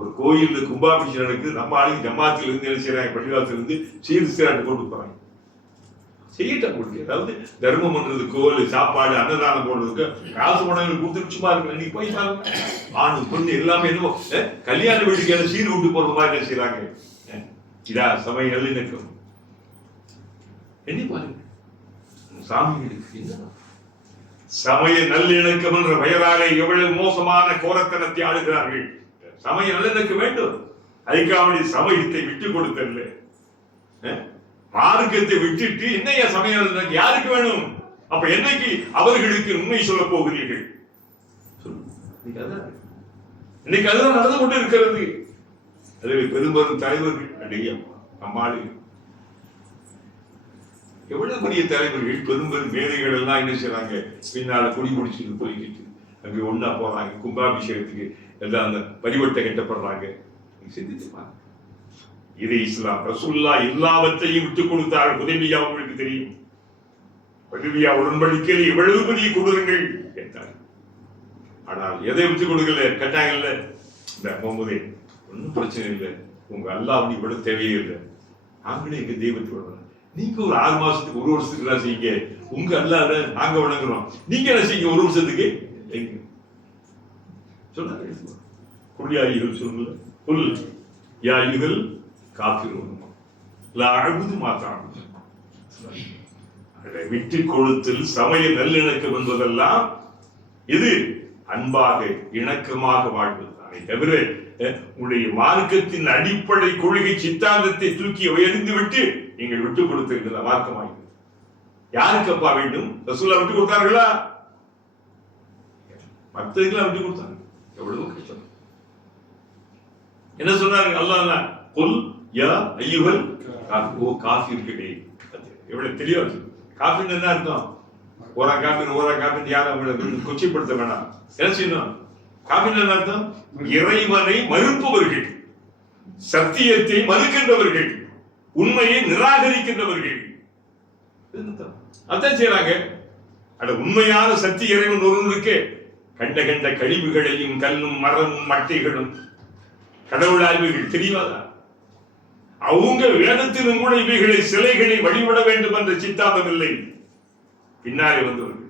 ஒரு கோயில் கும்பாபிஷேகம் நடக்குது, நம்ம ஆளுங்க ஜமாத்தில் இருந்து என்ன செய்யறாங்க, பள்ளிவாசல் இருந்து சீர்திராட்டு கொண்டு போறாங்க. செய்யட்டும் கொடுக்கு, அதாவது தர்மம் பண்றது, கோவில் சாப்பாடு அன்னதானம் போடுறதுக்கு காசு பணங்கள் கொடுத்து சும்மா இருக்கு. நீங்க போய் பாருங்க, ஆணு பொண்ணு எல்லாமே என்னவோ கல்யாண வீட்டுக்கு எல்லாம் சீர் விட்டு போறது மாதிரி என்ன செய்யறாங்க. இதா சமய நல்லிணக்கம். எண்ணி பாருங்க, சாமிகளுக்கு சமய நல்லிணக்கம் என்ற பெயராலே எவ்வளவு மோசமான கோரத்தனத்தை ஆடுகிறார்கள். சமய நல்லிணக்கம் வேண்டும், அதுக்காக சமயத்தை விட்டு கொடுத்தல்ல, மார்க்கத்தை விட்டுட்டு என்னையா சமய நல்லிணக்கம் யாருக்கு வேணும்? அப்ப என்னைக்கு அவர்களுக்கு உண்மை சொல்ல போகிறீர்கள்? இன்னைக்கு அதுதான் நடந்து கொண்டு இருக்கிறது. அதில் பெரும்பெரும் தலைவர்கள் நம்மாளு எவ்வளவு பெரிய தலைவர்கள், பெரும்பெரும் மேதைகள் எல்லாம் என்ன செய்யறாங்க, பின்னால குடி முடிச்சுட்டு போய்கிட்டு அங்க ஒன்னா போறாங்க, கும்பாபிஷேகத்துக்கு எல்லாம் அந்த பரிவட்டை கட்டப்படுறாங்க. சிந்திச்சுமா, இது இஸ்லாம். ரசூலுல்லாஹ் எல்லாவற்றையும் விட்டுக் கொடுத்தார்கள். உதவியா உங்களுக்கு தெரியும், உதவியா உடன்படிக்கையில் எவ்வளவு பெரிய கொடுங்கள் கேட்டார். ஆனால் எதை விட்டுக் கொடுக்கல, கேட்டாங்கல்ல, இந்த முகமதே ஒன்னும் பிரச்சனை இல்லை, உங்க அல்லாஹ் இவ்வளவு தேவையே இல்லை, நாங்களே எங்க தெய்வத்தை விடணும், நீங்க ஒரு 6 மாசத்துக்கு 1 வருஷத்துக்கு எல்லாம் செய்யுங்க, உங்க அல்லாஹ்வை நாங்க வணங்குறோம், நீங்க என்ன செய்யுங்க 1 வருஷத்துக்கு சொன்னாங்க. குடியாளிகள் சொல்லுங்க, புல் யாயுகள் காப்பிரும் லா அஅபுது மா தஅபுது. விட்டு கொடுத்தல் சமய நல்லிணக்கம் என்பதெல்லாம் இது அன்பாக இணக்கமாக வாழ்வதுதானே தவிர உங்களுடைய மார்க்கத்தின் அடிப்படை கொள்கை சித்தாந்தத்தை தூக்கி உயர்ந்து விட்டு நீங்கள் விட்டு கொடுத்திருக்கிற மார்க்கமாகிறது. யாருக்கு அப்பா வேண்டும்? ரசூலுல்லாஹ் விட்டு கொடுத்தார்களா? மற்றதுக்கெல்லாம் விட்டு கொடுத்தாங்க. எவ்வளவு கஷ்டம். என்ன சொன்னாங்க அல்லாஹ்? குல் யா அய்யுஹல் காஃபிர்களே. எவ்வளவு தெளிவா இருக்கு. காஃபின்னு என்ன அர்த்தம்? ஓரா காஃபின் யாரும் அவங்களை கொச்சைப்படுத்த வேணாம். என்ன செய்யணும்? காஃபின் என்ன அர்த்தம்? இறைவனை மறுப்பவர்கள், சத்தியத்தை மறுக்கின்றவர்கள், உண்மையை நிராகரிக்கின்றவர்கள். அதான் செய்யறாங்க. அட உண்மையான சத்திய இறைவன் ஒருவன் இருக்கு. கண்ட கண்ட கழிவுகளையும் கல்லும் மரமும் மட்டைகளும் கடவுள் அறிவுகள் தெரியாதா? அவங்க வேதத்திலும் கூட இவைகளை சிலைகளை வழிபட வேண்டும் என்ற சித்தாந்தம் இல்லை. பின்னாலே வந்தவர்கள்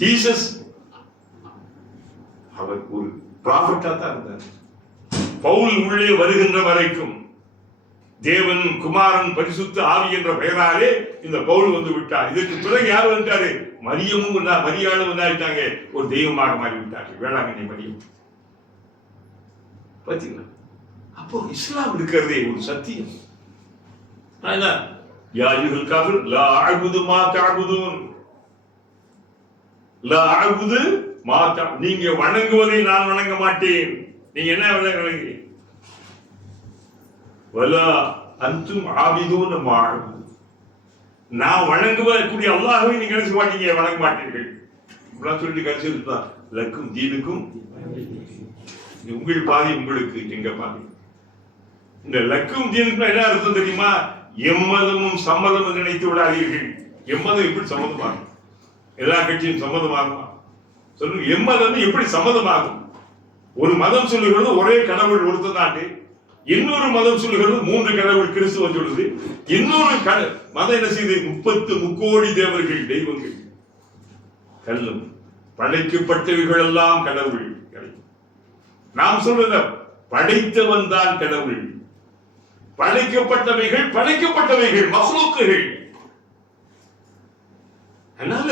ஜீசஸ் அவர் ஒரு ப்ராஃபட்டா தான் இருந்தார். பவுல் உள்ளே வருகின்ற வரைக்கும் தேவன் குமாரன் பரிசுத்த ஆவி என்ற பெயராலே இந்த பவுல் வந்து விட்டார். இதற்கு பிறகு யார் வந்துட்டாரு? மரியமும் மரியாளும் வந்தாயிட்டாங்க, ஒரு தெய்வமாக மாறி விட்டார்கள். வேளாங்கண்ணி மரியம் பாத்தீங்களா? அப்போ இஸ்லாம் இருக்கிறதே ஒரு சத்தியம். யா அய்யுஹல் காஃபிர் லா அஅபுது மா தஅபுதூன், லா அஅபுது மா நீங்க வணங்குவதை நான் வணங்க மாட்டேன். நீங்க என்ன வணங்குறீங்க? வலா அன்தும் ஆபிதூன மா அஅபுது, நான் வணங்கக்கூடிய அல்லாஹ்வை நீங்க என்ன செய்ய மாட்டீங்க, வணங்க மாட்டீர்கள். இப்படிலாம் சொல்லிட்டு கடைசியில் லக்கும் தீனுக்கும், உங்கள் பாதி உங்களுக்கு, எங்க பாதி. இந்த லக்கும் தீனுக்கும் என்ன அர்த்தம் தெரியுமா? எம்மதமும் சம்மதம் நினைத்து விடாதீர்கள். எம்மதம் எப்படி சம்மதமாகும்? எல்லா கட்சியும் சம்மதமாகுமா? சொல்லுங்க, எம்மதம் எப்படி சம்மதமாகும்? ஒரு மதம் சொல்லுகிறது ஒரே கடவுள் ஒருத்தர் தான், இன்னொரு மதம் சொல்லுகிறது 3 கடவுள் கிறிஸ்துவம் சொல்லுது, இன்னொரு மதம் என்ன செய்யுது 30 முக்கோடி தேவர்கள் தெய்வங்கள். கல்லும் படைக்கப்பட்டவைகள் எல்லாம் கடவுள். நாம் சொல்லுங்க படைத்தவன் தான் கடவுள், படைக்கப்பட்டவைகள் மக்லூக்குகள். அதனால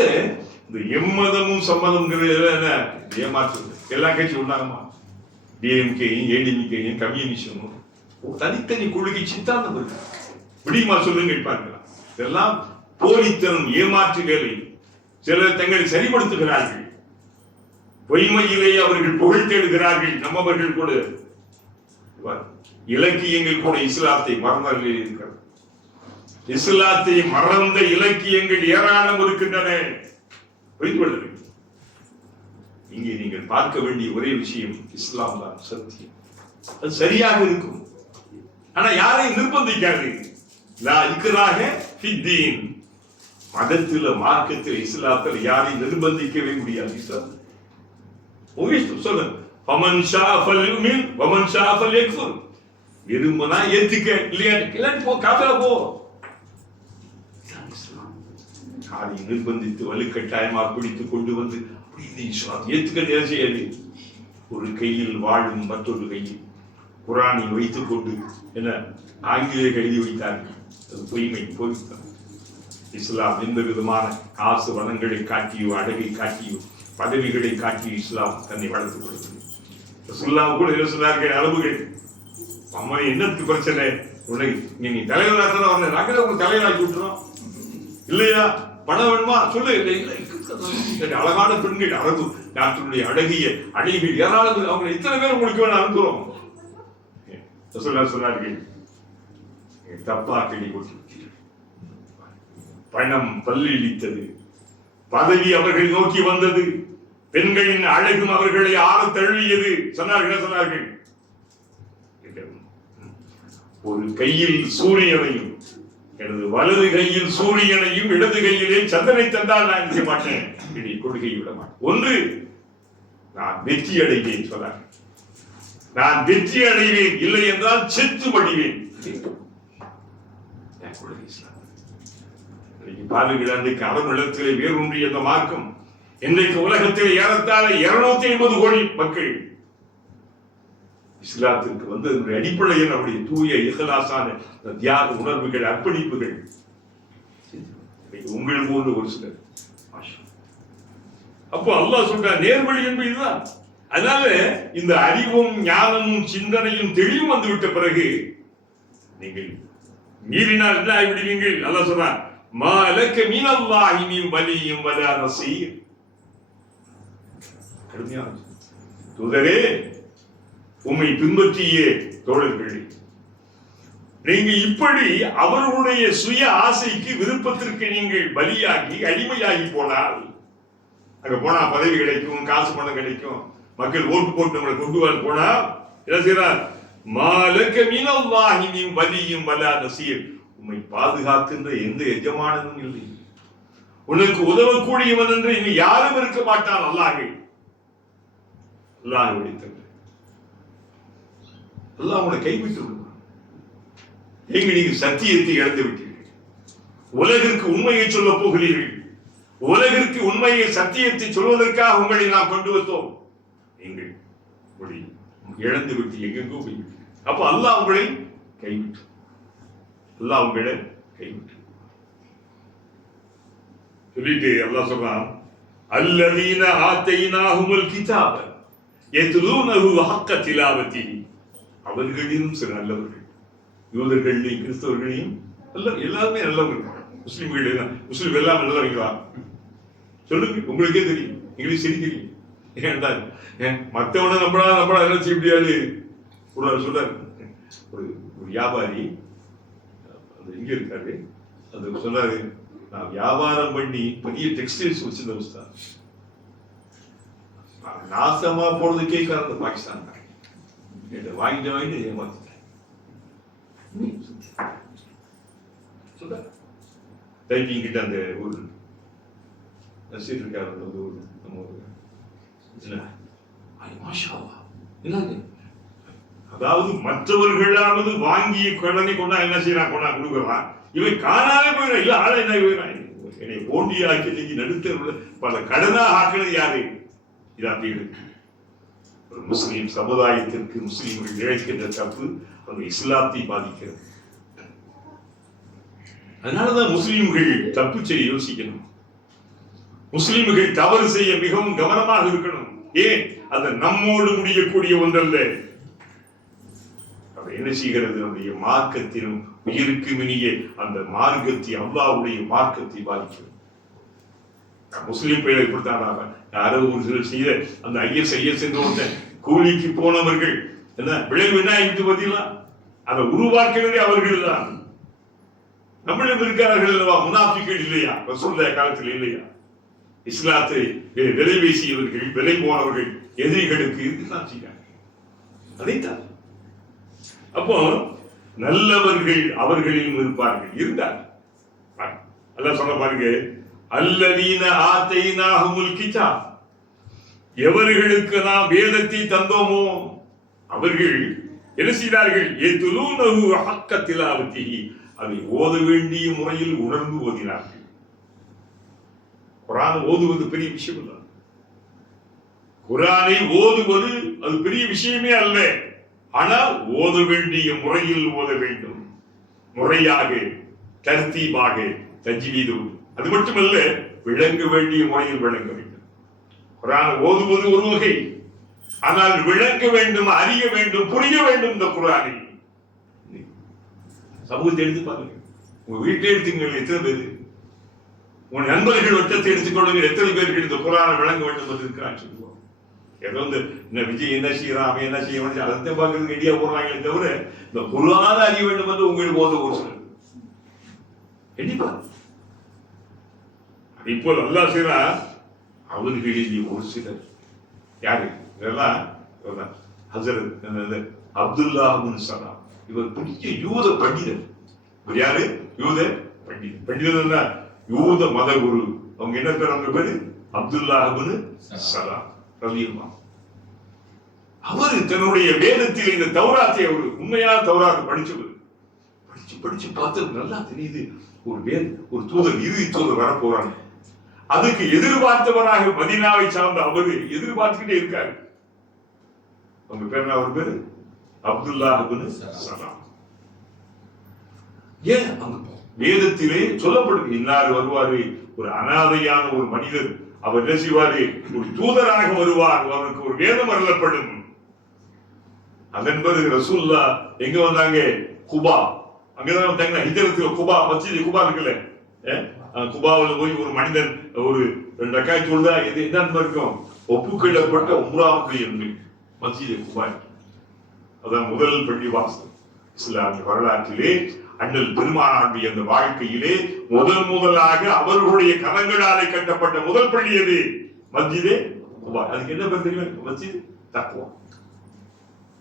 இந்த எம்மதமும் சம்மதம்ங்கிறது என்ன ஏமாற்றுது. எல்லா கட்சியும் உண்டாகுமா? டிஎம்கேயும் ஏடிஎம்கேயும் கம்யூனிஸ்டும் தனித்தனி கொள்கை சித்தாந்தம் இருக்கு. விடியுமா சொல்லுங்க பார்க்கலாம். இதெல்லாம் போலித்தனம், ஏமாற்றுகளை சிலர் தங்களை சரிப்படுத்துகிறார்கள். பொய்மையிலேயே அவர்கள் புகழ் தேடுகிறார்கள். நம்மவர்கள் கூட இலக்கியங்கள் கூட இஸ்லாத்தை மறந்தார்கள் இருக்கிறது. இஸ்லாத்தை மறந்த இலக்கியங்கள் ஏராளம் இருக்கின்றன. புரிந்து கொள்ள வேண்டும். இங்கே நீங்கள் பார்க்க வேண்டிய ஒரே விஷயம் இஸ்லாம் தான் சத்தியம். அது சரியாக இருக்கும். ஆனா யாரையும் நிர்பந்திக்காது. லா இக்ராஹ ஃபித்தீன். மதத்தில் மார்க்கத்தில் இஸ்லாத்தில் யாரையும் நிர்பந்திக்கவே முடியாது. இஸ்லாம் சொல்லுங்க, ஃபமன் ஷா ஃபல்யுமின் வமன் ஷா ஃபல்யக்ஃபுர். விரும்பினா ஏத்துக்க, இல்லையா இல்லாட்டி போ, காஃபிரா போ. யாரையும் நிர்பந்தித்து வலுக்கட்டாயமாக பிடித்து கொண்டு வந்து இஸ்லாம் ஏத்துக்க நேரம் செய்யாது. ஒரு கையில் வாழும் மற்றொரு கையில் குரானை வைத்துக் கொண்டு என்ன ஆங்கிலேய எழுதி வைத்தார்கள். அது பொய்மை, போய்த்தான். இஸ்லாம் எந்த விதமான காசு வளங்களை காட்டியோ அழகை காட்டியோ பதவிகளை காட்டியோ இஸ்லாம் தன்னை வளர்த்துக் கொள்கிறது. ரசூலுல்லாஹ் கூட என்ன சொன்னார்கள்? அளவுகள். அம்மா என்னத்துக்கு பிரச்சனை? உனக்கு நீ தலைவராக வரல, நாங்களே உங்களுக்கு தலைவராக்கி விட்டுறோம் இல்லையா? பணம் வேணுமா சொல்லு. அழகான பெண்கள், அரபு நாட்டினுடைய அழகிய அழகிகள் ஏராளம், அவங்க இத்தனை பேர் உங்களுக்கு வேணும் அனுப்புறோம். சொன்னார்கள், தப்பா கேள்வி. பணம் பல்லிழித்தது, பதவி அவர்கள் நோக்கி வந்தது, பெண்களின் அழகும் அவர்களை ஆற தழுவியது. சொன்னார்கள், ஒரு கையில் சூரியனையும் எனது வலது கையில் சூரியனையும் இடது கையிலே சந்திரனை தந்தால் நான் இருக்க மாட்டேன், இனி கொள்கையை விட மாட்டேன். ஒன்று, நான் வெற்றி அடைவேன் சொன்னார். நான் வெற்றி அடைவேன், இல்லை என்றால் செத்து மடிவேன். பாருங்கள், அன்றைக்கு அரபு நிலத்திலே வேரூன்றிய அந்த மார்க்கம் இன்றைக்கு உலகத்தில் ஏறத்தாழ 250 கோடி மக்கள் இஸ்லாத்திற்கு வந்து அடிப்படையில் நம்முடைய தூய இஹ்லாஸான தியாக உணர்வுகள், அர்ப்பணிப்புகள். உங்கள் போன்ற ஒரு சிலர். அப்போ அல்லாஹ் சொல்ற நேர்வழி என்பது இதுதான். அதனால இந்த அறிவும் ஞானமும் சிந்தனையும் தெளிவும் வந்துவிட்ட பிறகு நீங்கள் மீறினால் என்ன ஆகிவிடுவீங்கள்? அல்லாஹ் சொல்றான், மா லக மினல்லாஹி மின் வலிய்யின் வலா நஸீர். தூதரே, உம்மை பின்பற்றிய தோழர்களே, நீங்க இப்படி அவர்களுடைய சுய ஆசைக்கு விருப்பத்திற்கு நீங்கள் பலியாகி அடிமையாகி போனால், அங்க போனா பதவி கிடைக்கும், காசு பணம் கிடைக்கும், மக்கள் ஓட்டு போட்டு நம்மளை கொண்டு வர போனா என்ன செய்யறார்? மாலக மினல்லாஹி மின் வலிய்யின் வலா நஸீர். உம்மை பாதுகாக்கின்ற எந்த எஜமானனும் இல்லை, உனக்கு உதவக்கூடியவன் என்று இனி யாரும் இருக்க மாட்டான். அல்லாஹ் விடுத்தது. அல்லாஹ் உங்களை கைவிட்டு விடுவான். எங்க நீங்க சத்தியத்தை இழந்து விட்டீர்கள். உலகிற்கு உண்மையை சொல்ல போகிறீர்கள். உலகிற்கு உண்மையை, சத்தியத்தை சொல்வதற்காக உங்களை நாம் கொண்டு வந்தோம். நீங்கள் இழந்து விட்டு எங்கெங்கோ போய்விட்டு, அப்ப அல்லாஹ் உங்களை கைவிட்டு, அல்லாஹ் உங்களை கைவிட்டு சொல்லிட்டு அல்லாஹ் சொல்றான், அல்லதீன ஆத்தைனாஹுமுல் கிதாப யத்லூனஹு ஹக்க திலாவத்திஹி. அவர்களிலும் சில நல்லவர்கள், யூதர்களையும் கிறிஸ்தவர்களையும் எல்லாருமே நல்லவர்கள். முஸ்லிம்கள், முஸ்லிம் எல்லாம் நல்லவர்களா சொல்லுங்க, உங்களுக்கே தெரியும், எங்களுக்கு சரி தெரியும். ஏன்டா மற்றவனை நம்மளா என்ன செய்ய முடியாது? சொல்றாரு, ஒரு வியாபாரி இங்க இருக்காரு, அது சொல்றாரு, நான் வியாபாரம் பண்ணி பெரிய டெக்ஸ்டைல்ஸ் வச்சிருந்த உஸ்தா, நாசமா போறதுக்கே காரணம் பாகிஸ்தான் வாங்கிட்டு ஏமாத்திட்டேன். டைப்பிங் கிட்ட அந்த ஊர் நசீர் இருக்காரு, அந்த ஊர் நம்ம ஊர். அதாவது மற்றவர்களாவது வாங்கிய கடனை கொண்டா என்ன செய்யறான், கொண்டா கொடுக்கலாம். இவன் காணாலே போயிடும். இல்ல ஆளை என்ன போயிடான், என்னை போண்டியாக்கி இன்னைக்கு நடுத்தருள்ள பல கடனாக ஆக்கினது யாரு? இதான் தீடு. ஒரு முஸ்லீம் சமுதாயத்திற்கு முஸ்லீம்கள் இழைக்கின்ற தப்பு அந்த இஸ்லாத்தை பாதிக்கிறது. அதனாலதான் முஸ்லீம்கள் தப்பு செய்ய யோசிக்கணும். முஸ்லீம்கள் தவறு செய்ய மிகவும் கவனமாக இருக்கணும். ஏன்? அது நம்மோடு முடியக்கூடிய ஒன்றல்ல. அதை என்ன செய்கிறது? நம்முடைய மார்க்கத்திலும் உயிருக்கு மினிய அந்த மார்க்கத்தை, அல்லாஹ்வுடைய மார்க்கத்தை பாதிக்கிறது. முஸ்லீம் பெயரை கொடுத்தாங்க. யாரோ ஒரு சிலர் செய்த அந்த ஐஎஸ் என்ற கூலிக்கு போனவர்கள் என்ன விளைவு என்ன ஆகிட்டு பார்த்தீங்களா? அதை உருவாக்குறதே அவர்கள் தான். நம்மளும் இருக்கிறார்கள் அல்லவா முனாஃபிக்கள் இல்லையா? ரசூலுல்லாஹ் காலத்தில் இல்லையா? இஸ்லாத்தை விலை பேசியவர்கள், விலை போனவர்கள், எதிரிகளுக்கு இதுதான் செய்யாங்க. அதைத்தான். அப்போ நல்லவர்கள் அவர்களிலும் இருப்பார்கள், இருந்தார். அல்லாஹ் சொல்ல பாருங்க, அல்லதீன ஆதைனாஹுமுல் கிதாப், எவர்களுக்கு நாம் வேதத்தை தந்தோமோ அவர்கள் என்ன செய்தார்கள்? யத்லூனஹு ஹக்க திலாவத்திஹி, அதை ஓத வேண்டிய முறையில் உணர்ந்து ஓதினார்கள். குர்ஆன் ஓதுவது பெரிய விஷயம் இல்லை. குர்ஆனை ஓதுவது அது பெரிய விஷயமே அல்ல. ஆனால் ஓத வேண்டிய முறையில் ஓத வேண்டும், முறையாக, தர்த்தீபாக, தஜ்வீது. அது மட்டுமல்ல, விளங்க வேண்டிய முறையில் விளங்க வேண்டும். குர்ஆன் ஓதுவது ஒரு வகை, ஆனால் விளங்க வேண்டும், அறிய வேண்டும், புரிய வேண்டும். இந்த குர்ஆனை சமூகத்தை எடுத்து பாருங்க. உங்க வீட்டை எடுத்துங்க, எத்தனை பேர்? உங்க நண்பர்கள் வட்டத்தை எடுத்துக்கொள்ளுங்க, எத்தனை பேருக்கு இந்த குர்ஆனை விளங்க வேண்டும் என்று இருக்கிறான்னு சொல்லுவோம். ஏதோ இந்த விஜய் என்ன செய்யறான், அவன் என்ன செய்ய வேண்டிய அதை பார்க்கறதுக்கு ஐடியா போடுறாங்களே தவிர இந்த குர்ஆனை அறிய வேண்டும் என்று உங்களுக்கு ஓத ஒரு சிலர் கண்டிப்பா. இப்போ அல்லாஹ் செய்யறா, அவர்களில் ஒரு சிலர் யாரு? இதெல்லாம் ஹஸரத் அப்துல்லாஹ் இப்னு சலாம். இவர் பெரிய யூத பண்டிதர். இவர் யாரு? யூத பண்டிதர். பண்டிதர் யூத மத குரு. அவங்க என்ன பேர்? அவங்க பேரு அப்துல்லாஹ் இப்னு சலாம் ரலியல்லாஹு. அவர் தன்னுடைய வேதத்தில் இந்த தௌராத்தை, அவர் உண்மையான தௌராத்தை படிச்சு படிச்சு பார்த்து நல்லா தெரியுது, ஒரு தூதர், இறுதி தூதர் வரப்போறாங்க. அதுக்கு எதிர்பார்த்தவராக மதீனாவை சார்ந்த அவரு எதிர்பார்த்துக்கிட்டே இருக்காரு. அவங்க பேர் அவர் பேரு அப்துல்லாஹ் இப்னு சலாம். ஏன் வேதத்திலே சொல்லப்படுது, இன்னாரு வருவாரு, ஒரு அனாதையான ஒரு மனிதர், அவர் என்ன செய்வாரு? ஒரு தூதராக வருவார், அவருக்கு ஒரு வேதம் அருளப்படும். அதன் பிறகு ரசூலுல்லாஹ் எங்க வந்தாங்க? குபா. அங்கதான் வந்தாங்க. ஹிஜ்ரத்துல குபா, மஸ்ஜித் குபா இருக்குல்ல, குபாவில் போய் ஒரு மனிதன் ஒரு 2 ரக்காத் தொழுதா இது என்ன இருக்கும்? ஒப்புக்கொள்ளப்பட்ட உம்ராவுக்கு என்று மஸ்ஜித் குபா. அதான் முதல் பள்ளிவாசல் இஸ்லாமிய வரலாற்றிலே. அண்ணல் பெருமானாருடைய அந்த வாழ்க்கையிலே முதலாக அவர்களுடைய கரங்களாலே கட்டப்பட்ட முதல் பள்ளி எது? மஸ்ஜிதே குபா. அதுக்கு என்ன பேர் தெரியுமா? மஸ்ஜித் தக்வா.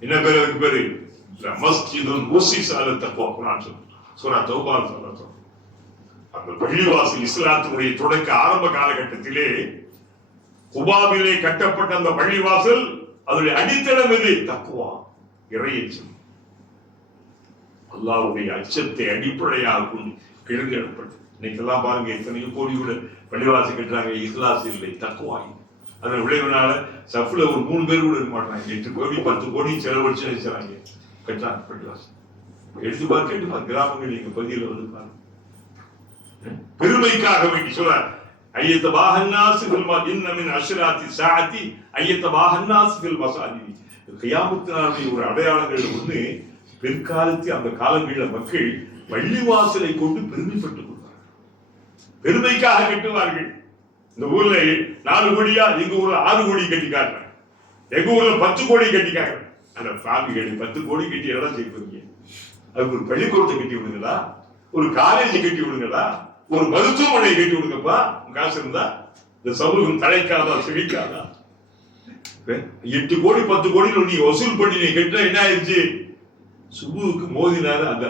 என்ன பேர் அதுக்கு? பேரு மஸ்ஜிதுன் உஸ்ஸிஸ அலா தக்வா. குர்ஆன் சூரா தௌபா சொல்லுது. அந்த பள்ளிவாசல் இஸ்லாத்தினுடைய தொடக்க ஆரம்ப காலகட்டத்திலே குபாவிலே கட்டப்பட்ட அந்த பள்ளிவாசல், அதனுடைய அடித்தளம் எது? தக்வா, இறையச்சம். அல்லாஹ்வுடைய அச்சத்தை அடிப்படையாக கொண்டு எழுதப்பட்டது. இன்னைக்கெல்லாம் பாருங்க, எத்தனையோ கோடியோட பள்ளிவாசல் கட்டுறாங்க, இஸ்லாஸ் இல்லை, தக்வா. அதன் விளைவுனால சஃப்ல ஒரு 3 பேர் கூட இருக்க மாட்டாங்க. 8 கோடி 10 கோடி செலவழிச்சு நினைச்சாங்க கட்டுறாங்க பள்ளிவாசல். எடுத்து பார்க்க கிராமங்கள் எங்க பகுதியில் வந்து பாருங்க. பெருமைக்காக வேண்டி சொல்றார், ஐயத்தபாஹன்னாஸ் ஃபில் மதின்ன மின் அஷ்ராத்தி சாஅத்தி ஐயத்தபாஹன்னாஸ் ஃபில் மசாஜித். கியாமத் நாளுடைய ஒரு அடையாளங்கள் ஒன்று, பிற்காலத்தில் அந்த காலங்களில் மக்கள் பள்ளிவாசலை கொண்டு பெருமைப்பட்டுக் கொள்வார்கள், பெருமைக்காக கட்டுவார்கள். இந்த ஊர்ல 4 கோடியா, எங்க ஊர்ல 6 கோடி கட்டி காட்டுறாங்க, எங்க ஊர்ல 10 கோடி கட்டி காட்டுறாங்க. அந்த சாமிகளை 10 கோடி கட்டி எல்லாம் செய்வீங்க. அதுக்கு ஒரு பள்ளிக்கூடத்தை கட்டி விடுங்களா, ஒரு காலேஜ் கட்டி விடுங்களா, ஒரு மருத்துவமனை கட்டி விடுங்கப்பா. காசு இருந்தா இந்த சமூகம் தழைக்காதா, செழிக்காதா? 8 கோடி 10 கோடி நீ வசூல் பண்ணி நீ கட்டினா என்ன ஆயிடுச்சு? சுபுவுக்கு மோதினாரு அந்த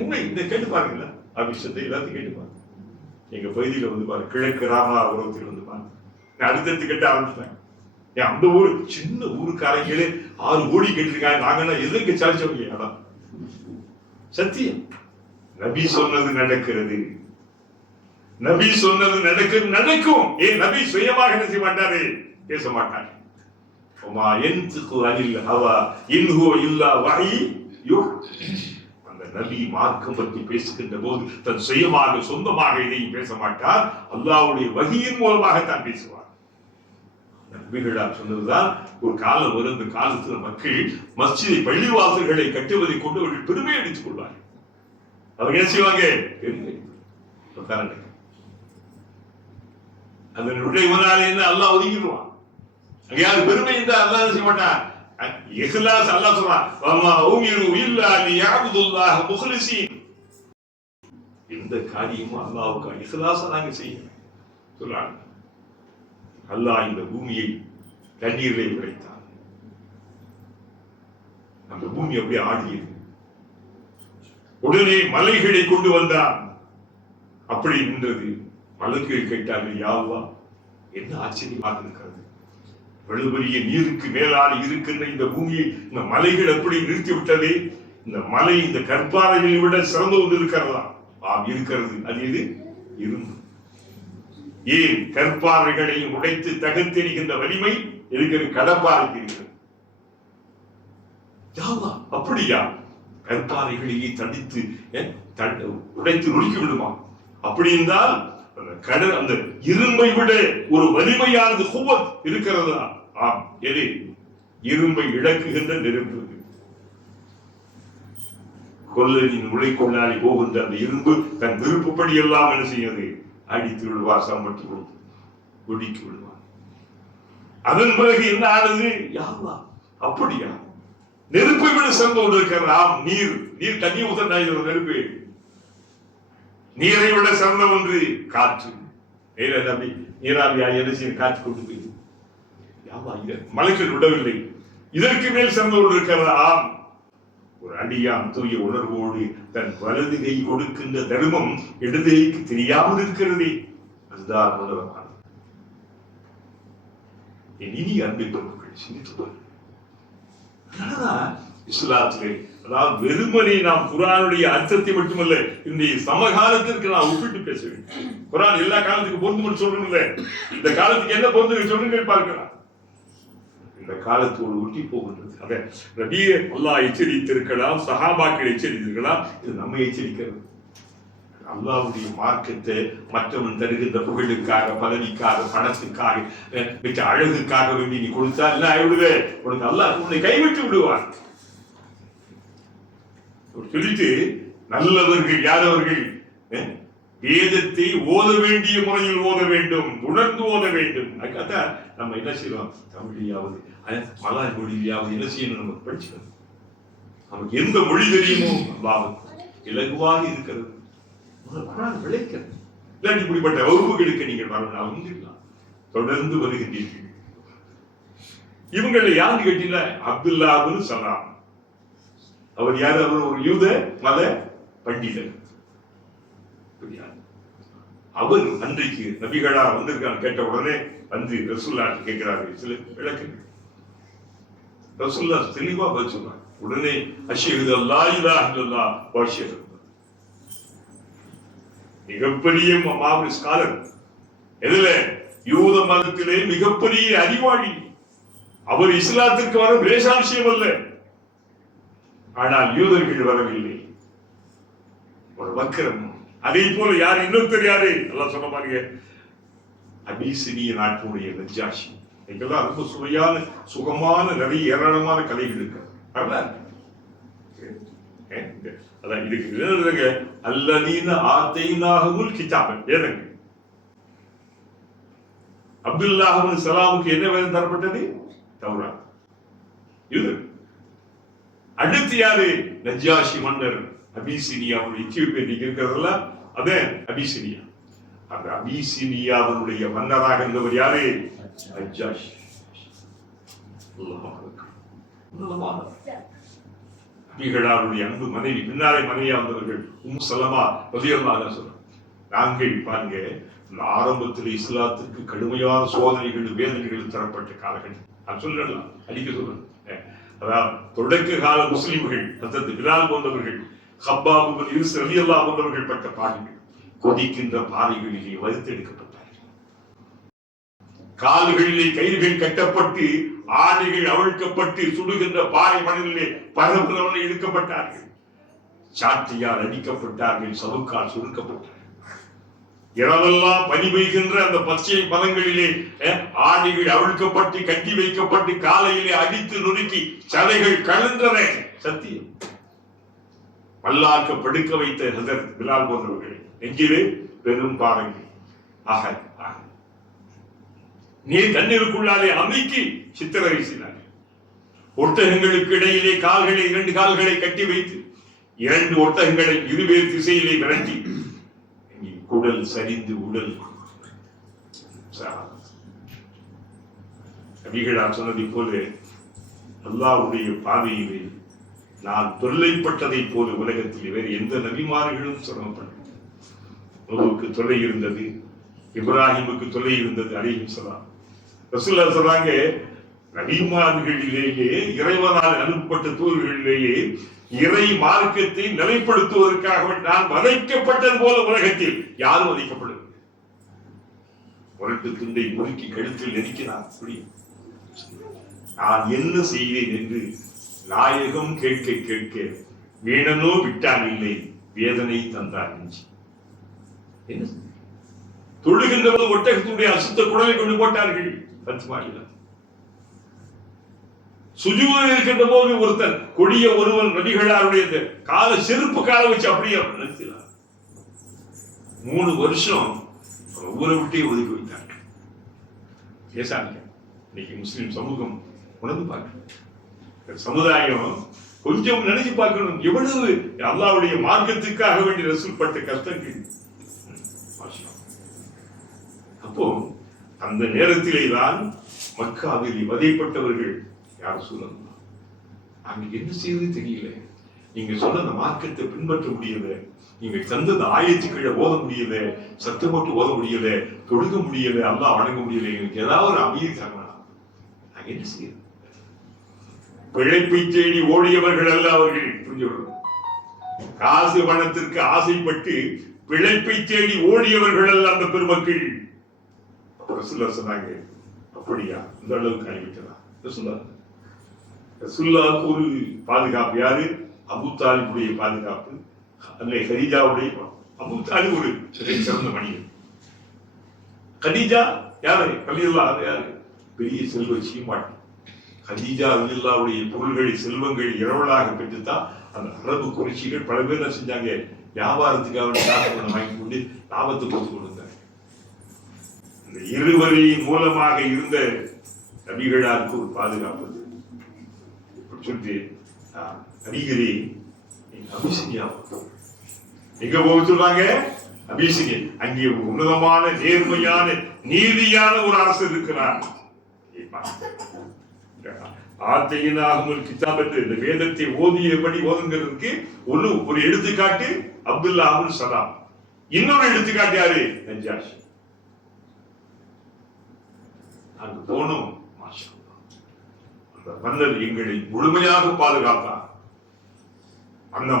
உண்மை. இந்த கேட்டு பாருங்களா, அபிஷத்தை எல்லாத்தையும் கேட்டு பாருங்க. எங்க பகுதியில வந்து பாருங்க, கிழக்கு ராமநாதபுரத்தில் வந்து பாருங்க, அடுத்தடுத்து கட்ட ஆரம்பிச்சிட்டாங்க. அந்த ஊர் சின்ன ஊருக்காரங்களே 6 கோடி கேட்டிருக்காங்க. நாங்கெல்லாம் எதுக்கு சாதிச்சவங்க? அதான் சத்தியம். நபி சொன்னது நடக்கிறது, நபி சொன்னது நடக்கும். ஏன் நபி சுயமாக என்ன செய்ய மாட்டாரு? பேச மாட்டாரு. அந்த நபி மார்க்கம் பற்றி பேசுகின்ற போது தன் சுயமாக சொந்தமாக இதையும் பேச மாட்டார், அல்லாஹ்வுடைய வஹியின் மூலமாகத்தான் பேசுவார். நபிகளார் சொன்னதுதான், ஒரு காலம் வரும், இந்த காலத்தில் மக்கள் மஸ்ஜிதை பள்ளிவாசல்களை கட்டுவதை கொண்டு அவர்கள் பெருமை அடித்துக் கொள்வார்கள். அவங்க என்ன செய்வாங்க? அந்த நுழைவனாலே அல்லாஹ் ஒதுங்கிடுவான். அங்க யாரு பெருமை இருந்தா அல்லாஹ் செய்ய மாட்டான், இஹ்லாஸ் அல்லாஹ் சொல்றான், வமா உமிரு இல்லா லியஅபுதுல்லாஹ முக்லிஸீன். எந்த காரியமும் அல்லாஹ்வுக்கு இஹ்லாஸா நாங்க செய்யணும் சொல்றாங்க. அல்லாஹ் இந்த பூமியை தண்ணீரிலே உடைத்தான். அந்த பூமி அப்படியே ஆடியது. உடனே மலைகளை கொண்டு வந்தான். அப்படி நின்றது. மலக்குகள் கேட்டார்கள், யா அல்லாஹ், என்ன ஆச்சரியமாக இருக்கிறது, இவ்வளவு பெரிய நீருக்கு மேலால் இருக்கின்ற இந்த பூமியை இந்த மலைகள் எப்படி நிறுத்தி விட்டது? இந்த மலை இந்த கற்பாறைகளை விட சிறந்து கொண்டு இருக்கிறதா? ஆம், இருக்கிறது. அது எது? இரும்பு. ஏன்? கற்பாறைகளை உடைத்து தகர்த்தெறிகின்ற வலிமை இருக்கிற கடப்பாறைக்கு இருக்கிறது. அப்படியா? கற்பாறைகளையே தடித்து உடைத்து நொறுக்கி விடுமா? அப்படி என்றால் கடல் அந்த இரும்பை விட ஒரு வலிமையானது குவத் இருக்கிறதா? ஆம். எது? இரும்பை இழக்குகின்ற நெருப்பு. கொல்லனின் உழைக்கொள்ளாடி போகின்ற அந்த இரும்பு தன் விருப்பப்படி எல்லாம் என்ன செய்யாது? அடித்து விடுவார், சம்பட்டு கொடுத்து ஒடுக்கி விடுவார். அதன் பிறகு என்ன ஆனது? யாவா அப்படியா? நெருப்பை விட சிறந்து கொண்டு இருக்கிறதா? நீர். நீர் தண்ணி ஊத்த நெருப்பு. நீரை விட சிறந்த ஒன்று காற்று. நீராவியா என்ன செய்ய? காற்று கொண்டு போய் மலைகள் விடவில்லை. இதற்கு மேல் சிறந்து கொண்டு இருக்கிறதா? ஒரு அடியான் தூய உணர்வோடு தன் வலது கை கொடுக்கின்ற தர்மம் இடது கைக்கு தெரியாமல் இருக்கிறதே, அதுதான் உணர்வான. இனி அன்பின் பொருட்கள் சிந்தித்து இஸ்லாத்திலே, அதாவது வெறுமனே நாம் குர்ஆனுடைய அர்த்தத்தை மட்டுமல்ல, இன்றைய சமகாலத்திற்கு நாம் ஒப்பிட்டு பேச வேண்டும். குர்ஆன் எல்லா காலத்துக்கும் பொருந்தும் சொல்றதில்லை. இந்த காலத்துக்கு என்ன பொருந்து சொல்லுங்க பார்க்கலாம். இந்த காலத்தோடு ஒட்டி போகின்றது. அதை நபியே அல்லாஹ் எச்சரித்திருக்கலாம், சஹாபாக்கள் எச்சரித்திருக்கலாம். இது நம்ம எச்சரிக்கிறது. அல்லாஹ்வுடைய மார்க்கத்தை மற்றவன் தருகின்ற புகழுக்காக, பதவிக்காக, பணத்துக்காக, மிச்ச அழகுக்காக வேண்டி நீ கொடுத்தா என்ன ஆயிடுவே? உனக்கு அல்லாஹ் உன்னை கைவிட்டு விடுவான். சொல்லிட்டு நல்லவர்கள் யாரவர்கள்? வேதத்தை ஓத வேண்டிய முறையில் ஓத வேண்டும், உணர்ந்து ஓத வேண்டும். அதுக்காக நம்ம என்ன செய்யறோம்? தமிழையாவது மலாய் மொழியாவது என்ன செய்யணும்? நம்ம படிச்சுக்கணும். நமக்கு எந்த மொழி தெரியுமோ அல்லாஹ்வுக்கு இலகுவாக இருக்கிறது. விளைக்கிறது. இல்லாட்டி இப்படிப்பட்ட வகுப்புகளுக்கு நீங்கள் வரலாம். தொடர்ந்து வருகின்றீர்கள். இவங்களை யாரு கேட்டீங்களா? அப்துல்லா இப்னு சலாம். அவர் யாரு? அவர் ஒரு யூத மத பண்டிதர். அவர் அன்றைக்கு நபிகளா வந்திருக்காங்க கேட்ட உடனே வந்து ரசூல்லா கேட்கிறாரு சில விளக்குகள். ரசூல்லா தெளிவா பதில் சொல்றாங்க. உடனே அஷ்ஹது அல்லா இலாஹ இல்லல்லாஹ் வ அஷ்ஹது, மிகப்பெரிய மாபெரும் ஸ்காலர். எதுல? யூத மதத்திலே மிகப்பெரிய அறிவாளி. அவர் இஸ்லாத்திற்கு வர லேசான அல்ல. ஆனால் யூதர்கள் வரவில்லை. ஒரு வக்கரம். அதே போல யார்? இன்னொருத்தர் யாரு? அல்லாஹ் சொன்ன பாருங்க, அபிசினிய நாட்டுடைய நஜ்ஜாஷி. இதெல்லாம் ரொம்ப சுவையான, சுகமான, நிறைய ஏராளமான கதைகள் இருக்கு. அதான் இதுக்கு அல்லதீன ஆத்தைனாஹுல் கிதாப வேதங்க. அப்துல்லாஹ் இப்னு சலாமுக்கு என்ன வேதம் தரப்பட்டது? தௌராத். இது அடுத்து யாரு? நஜ்ஜாஷி மன்னர். அபிசினியா எத்தியோப்பியா இருக்கிறதல்ல, அதே அபிசினியா. அந்த அபிசினியாவுடைய மன்னராக இருந்தவர் யாரு? நஜ்ஜாஷி. நபிகளாருடைய அன்பு மனைவி, பின்னாலே மனைவியா வந்தவர்கள் உம்மு சலமா ரலியல்லாஹு அன்ஹா சொல்றாங்க. நாங்கள் பாருங்க, ஆரம்பத்தில் இஸ்லாத்திற்கு கடுமையான சோதனைகள், வேதனைகள் தரப்பட்ட காலகட்டம். நான் சொல்லலாம், அடிக்க சொல்றேன். அதாவது தொடக்க கால முஸ்லிம்கள், ஹஜ்ரத் பிலால் போன்றவர்கள், ஹப்பாப் இப்னு யூசுப் ரலியல்லாஹு போன்றவர்கள் பட்ட பாடுகள், கொதிக்கின்ற பாறைகளிலே வறுத்தெடுக்கப்பட்டார்கள். கால்களிலே கயிறுகள் கட்டப்பட்டு, ஆடைகள் அவிழ்க்கப்பட்டு, சுடுகின்ற பாறை மணலிலே பரபரவனை இழுக்கப்பட்டார்கள். சாட்டையால் அடிக்கப்பட்டார்கள், சவுக்கால் சுருக்கப்பட்டார்கள். இரவெல்லாம் பனி பெய்கின்ற அந்த பச்சை பதங்களிலே ஆடைகள் அவிழ்க்கப்பட்டு, கட்டி வைக்கப்பட்டு, காலையிலே அடித்து நொறுக்கி சதைகள் கலந்தன. சத்தியம். பல்லாக்க படுக்க வைத்த ஹஜ்ரத் பிலால் போன்றவர்கள் நெஞ்சிலே பெரும் பாறைகள். ஆக நீர் தண்ணீருக்குள்ளாலே அமைக்கி சித்திரவதை செய்தார்கள். ஒட்டகங்களுக்கு இடையிலே கால்களை 2 கால்களை கட்டி வைத்து 2 ஒட்டகங்களை இருவேறு திசையிலே விரட்டி குடல் சரிந்து உடல் நபிகளார் சொன்னதை போல அல்லாஹ்வுடைய பாதையிலே நான் தொல்லைப்பட்டதை போல உலகத்தில் வேறு எந்த நபிமார்களும் சிரமப்பட்டது. நூஹுக்கு தொல்லை இருந்தது, இப்ராஹிமுக்கு தொல்லை இருந்தது அலைஹிஸ்ஸலாம். ரசூலுல்லாஹ் சொல்றாங்க, நபிமார்களிலேயே இறைவனால் அனுப்பப்பட்ட தூதர்களிலேயே இறை மார்க்கத்தை நிலைப்படுத்துவதற்காக நான் வதைக்கப்பட்டது போல உலகத்தில் யாரும் வதைக்கப்படுவது. முரட்டு துண்டை முறுக்கி கழுத்தில் நெருக்கினார். நான் என்ன செய்தேன் என்று நாயகம் கேட்க கேட்க வேணனோ விட்டான் இல்லை, வேதனை தந்தார். தொழுகின்ற போது ஒட்டகத்துடைய அசுத்த குடலை கொண்டு போட்டார்கள். சுஜூதில் இருக்கின்ற போது ஒருத்தன் கொடிய ஒருவன் நபிகளாருடைய கால செருப்பு கால வச்சு அப்படியே நிறுத்தினார். 3 வருஷம் ஊரை விட்டே ஒதுக்கி வைத்தார்கள். பேசாதீங்க. இன்னைக்கு முஸ்லிம் சமூகம் உணர்ந்து பார்க்கணும். சமுதாயம் கொஞ்சம் நினைச்சு பார்க்கணும். எவ்வளவு அல்லாஹ்வுடைய மார்க்கத்துக்காக வேண்டி ரசூல் பட்ட கஷ்டங்கள். அப்போ அந்த நேரத்திலே தான் மக்காவில் வதைப்பட்டவர்கள் யார் சொல்லணும். அங்க என்ன செய்வது தெரியல. நீங்க சொன்ன அந்த மார்க்கத்தை பின்பற்ற முடியல, நீங்க தந்த ஆயத்துக்களை ஓத முடியல, சத்தம் போட்டு ஓத முடியல, தொழுக முடியல, அல்லாஹ் வணங்க முடியல. எனக்கு ஏதாவது ஒரு அமைதி தரணும். நாங்க என்ன செய்யறது? பிழைப்பை தேடி ஓடியவர்கள் அல்ல அவர்கள். புரிஞ்சுக்கணும். காசு பணத்திற்கு ஆசைப்பட்டு பிழைப்பை தேடி ஓடியவர்கள் அல்ல அந்த பெருமக்கள். ரசூலுல்லாஹ் சொன்னாங்க, அப்படியா இந்த அளவுக்கு ஆகிவிட்டதா? ரசூலுல்லாஹ்வுக்கு ஒரு பாதுகாப்பு யாரு? அபூ தாலிபுடைய பாதுகாப்பு. அல்ல கதீஜாவுடைய. அபூ தாலிப் ஒரு சிறந்த மனிதன். கதீஜா யாரு? ரலியல்லாஹு யாரு? பெரிய செல்வ சீமாட்டி. கதீஜா ரலியல்லாஹுடைய பொருள்களை செல்வங்கள் இரவலாக பெற்றுத்தான் அந்த அரபு குறைச்சிகள் பல பேர் என்ன செஞ்சாங்க, வியாபாரத்துக்காக காசு வாங்கி கொண்டு லாபத்தை கொடுத்து கொண்டிருந்தாங்க. இந்த இருவரின் மூலமாக இருந்த நபிகளாருக்கு ஒரு பாதுகாப்பு சொல்லிட்டு நபிகளே அபிஷேகியா எங்க போக சொல்றாங்க? அபிஷேகி. அங்கே உன்னதமான நேர்மையான நீதியான ஒரு அரசர் இருக்கிறார். ஆத்தையினாகுமல் கிதாப் என்று இந்த வேதத்தை ஓதியபடி ஓதுங்கிறதுக்கு ஒரு எடுத்துக்காட்டு அப்துல்லா அபுல் சலாம். இன்னொரு எடுத்துக்காட்டு யாரு? நஜ்ஜாஷி. அங்கு போனோம். அந்த மன்னர் எங்களை முழுமையாக பாதுகாத்தார். அந்த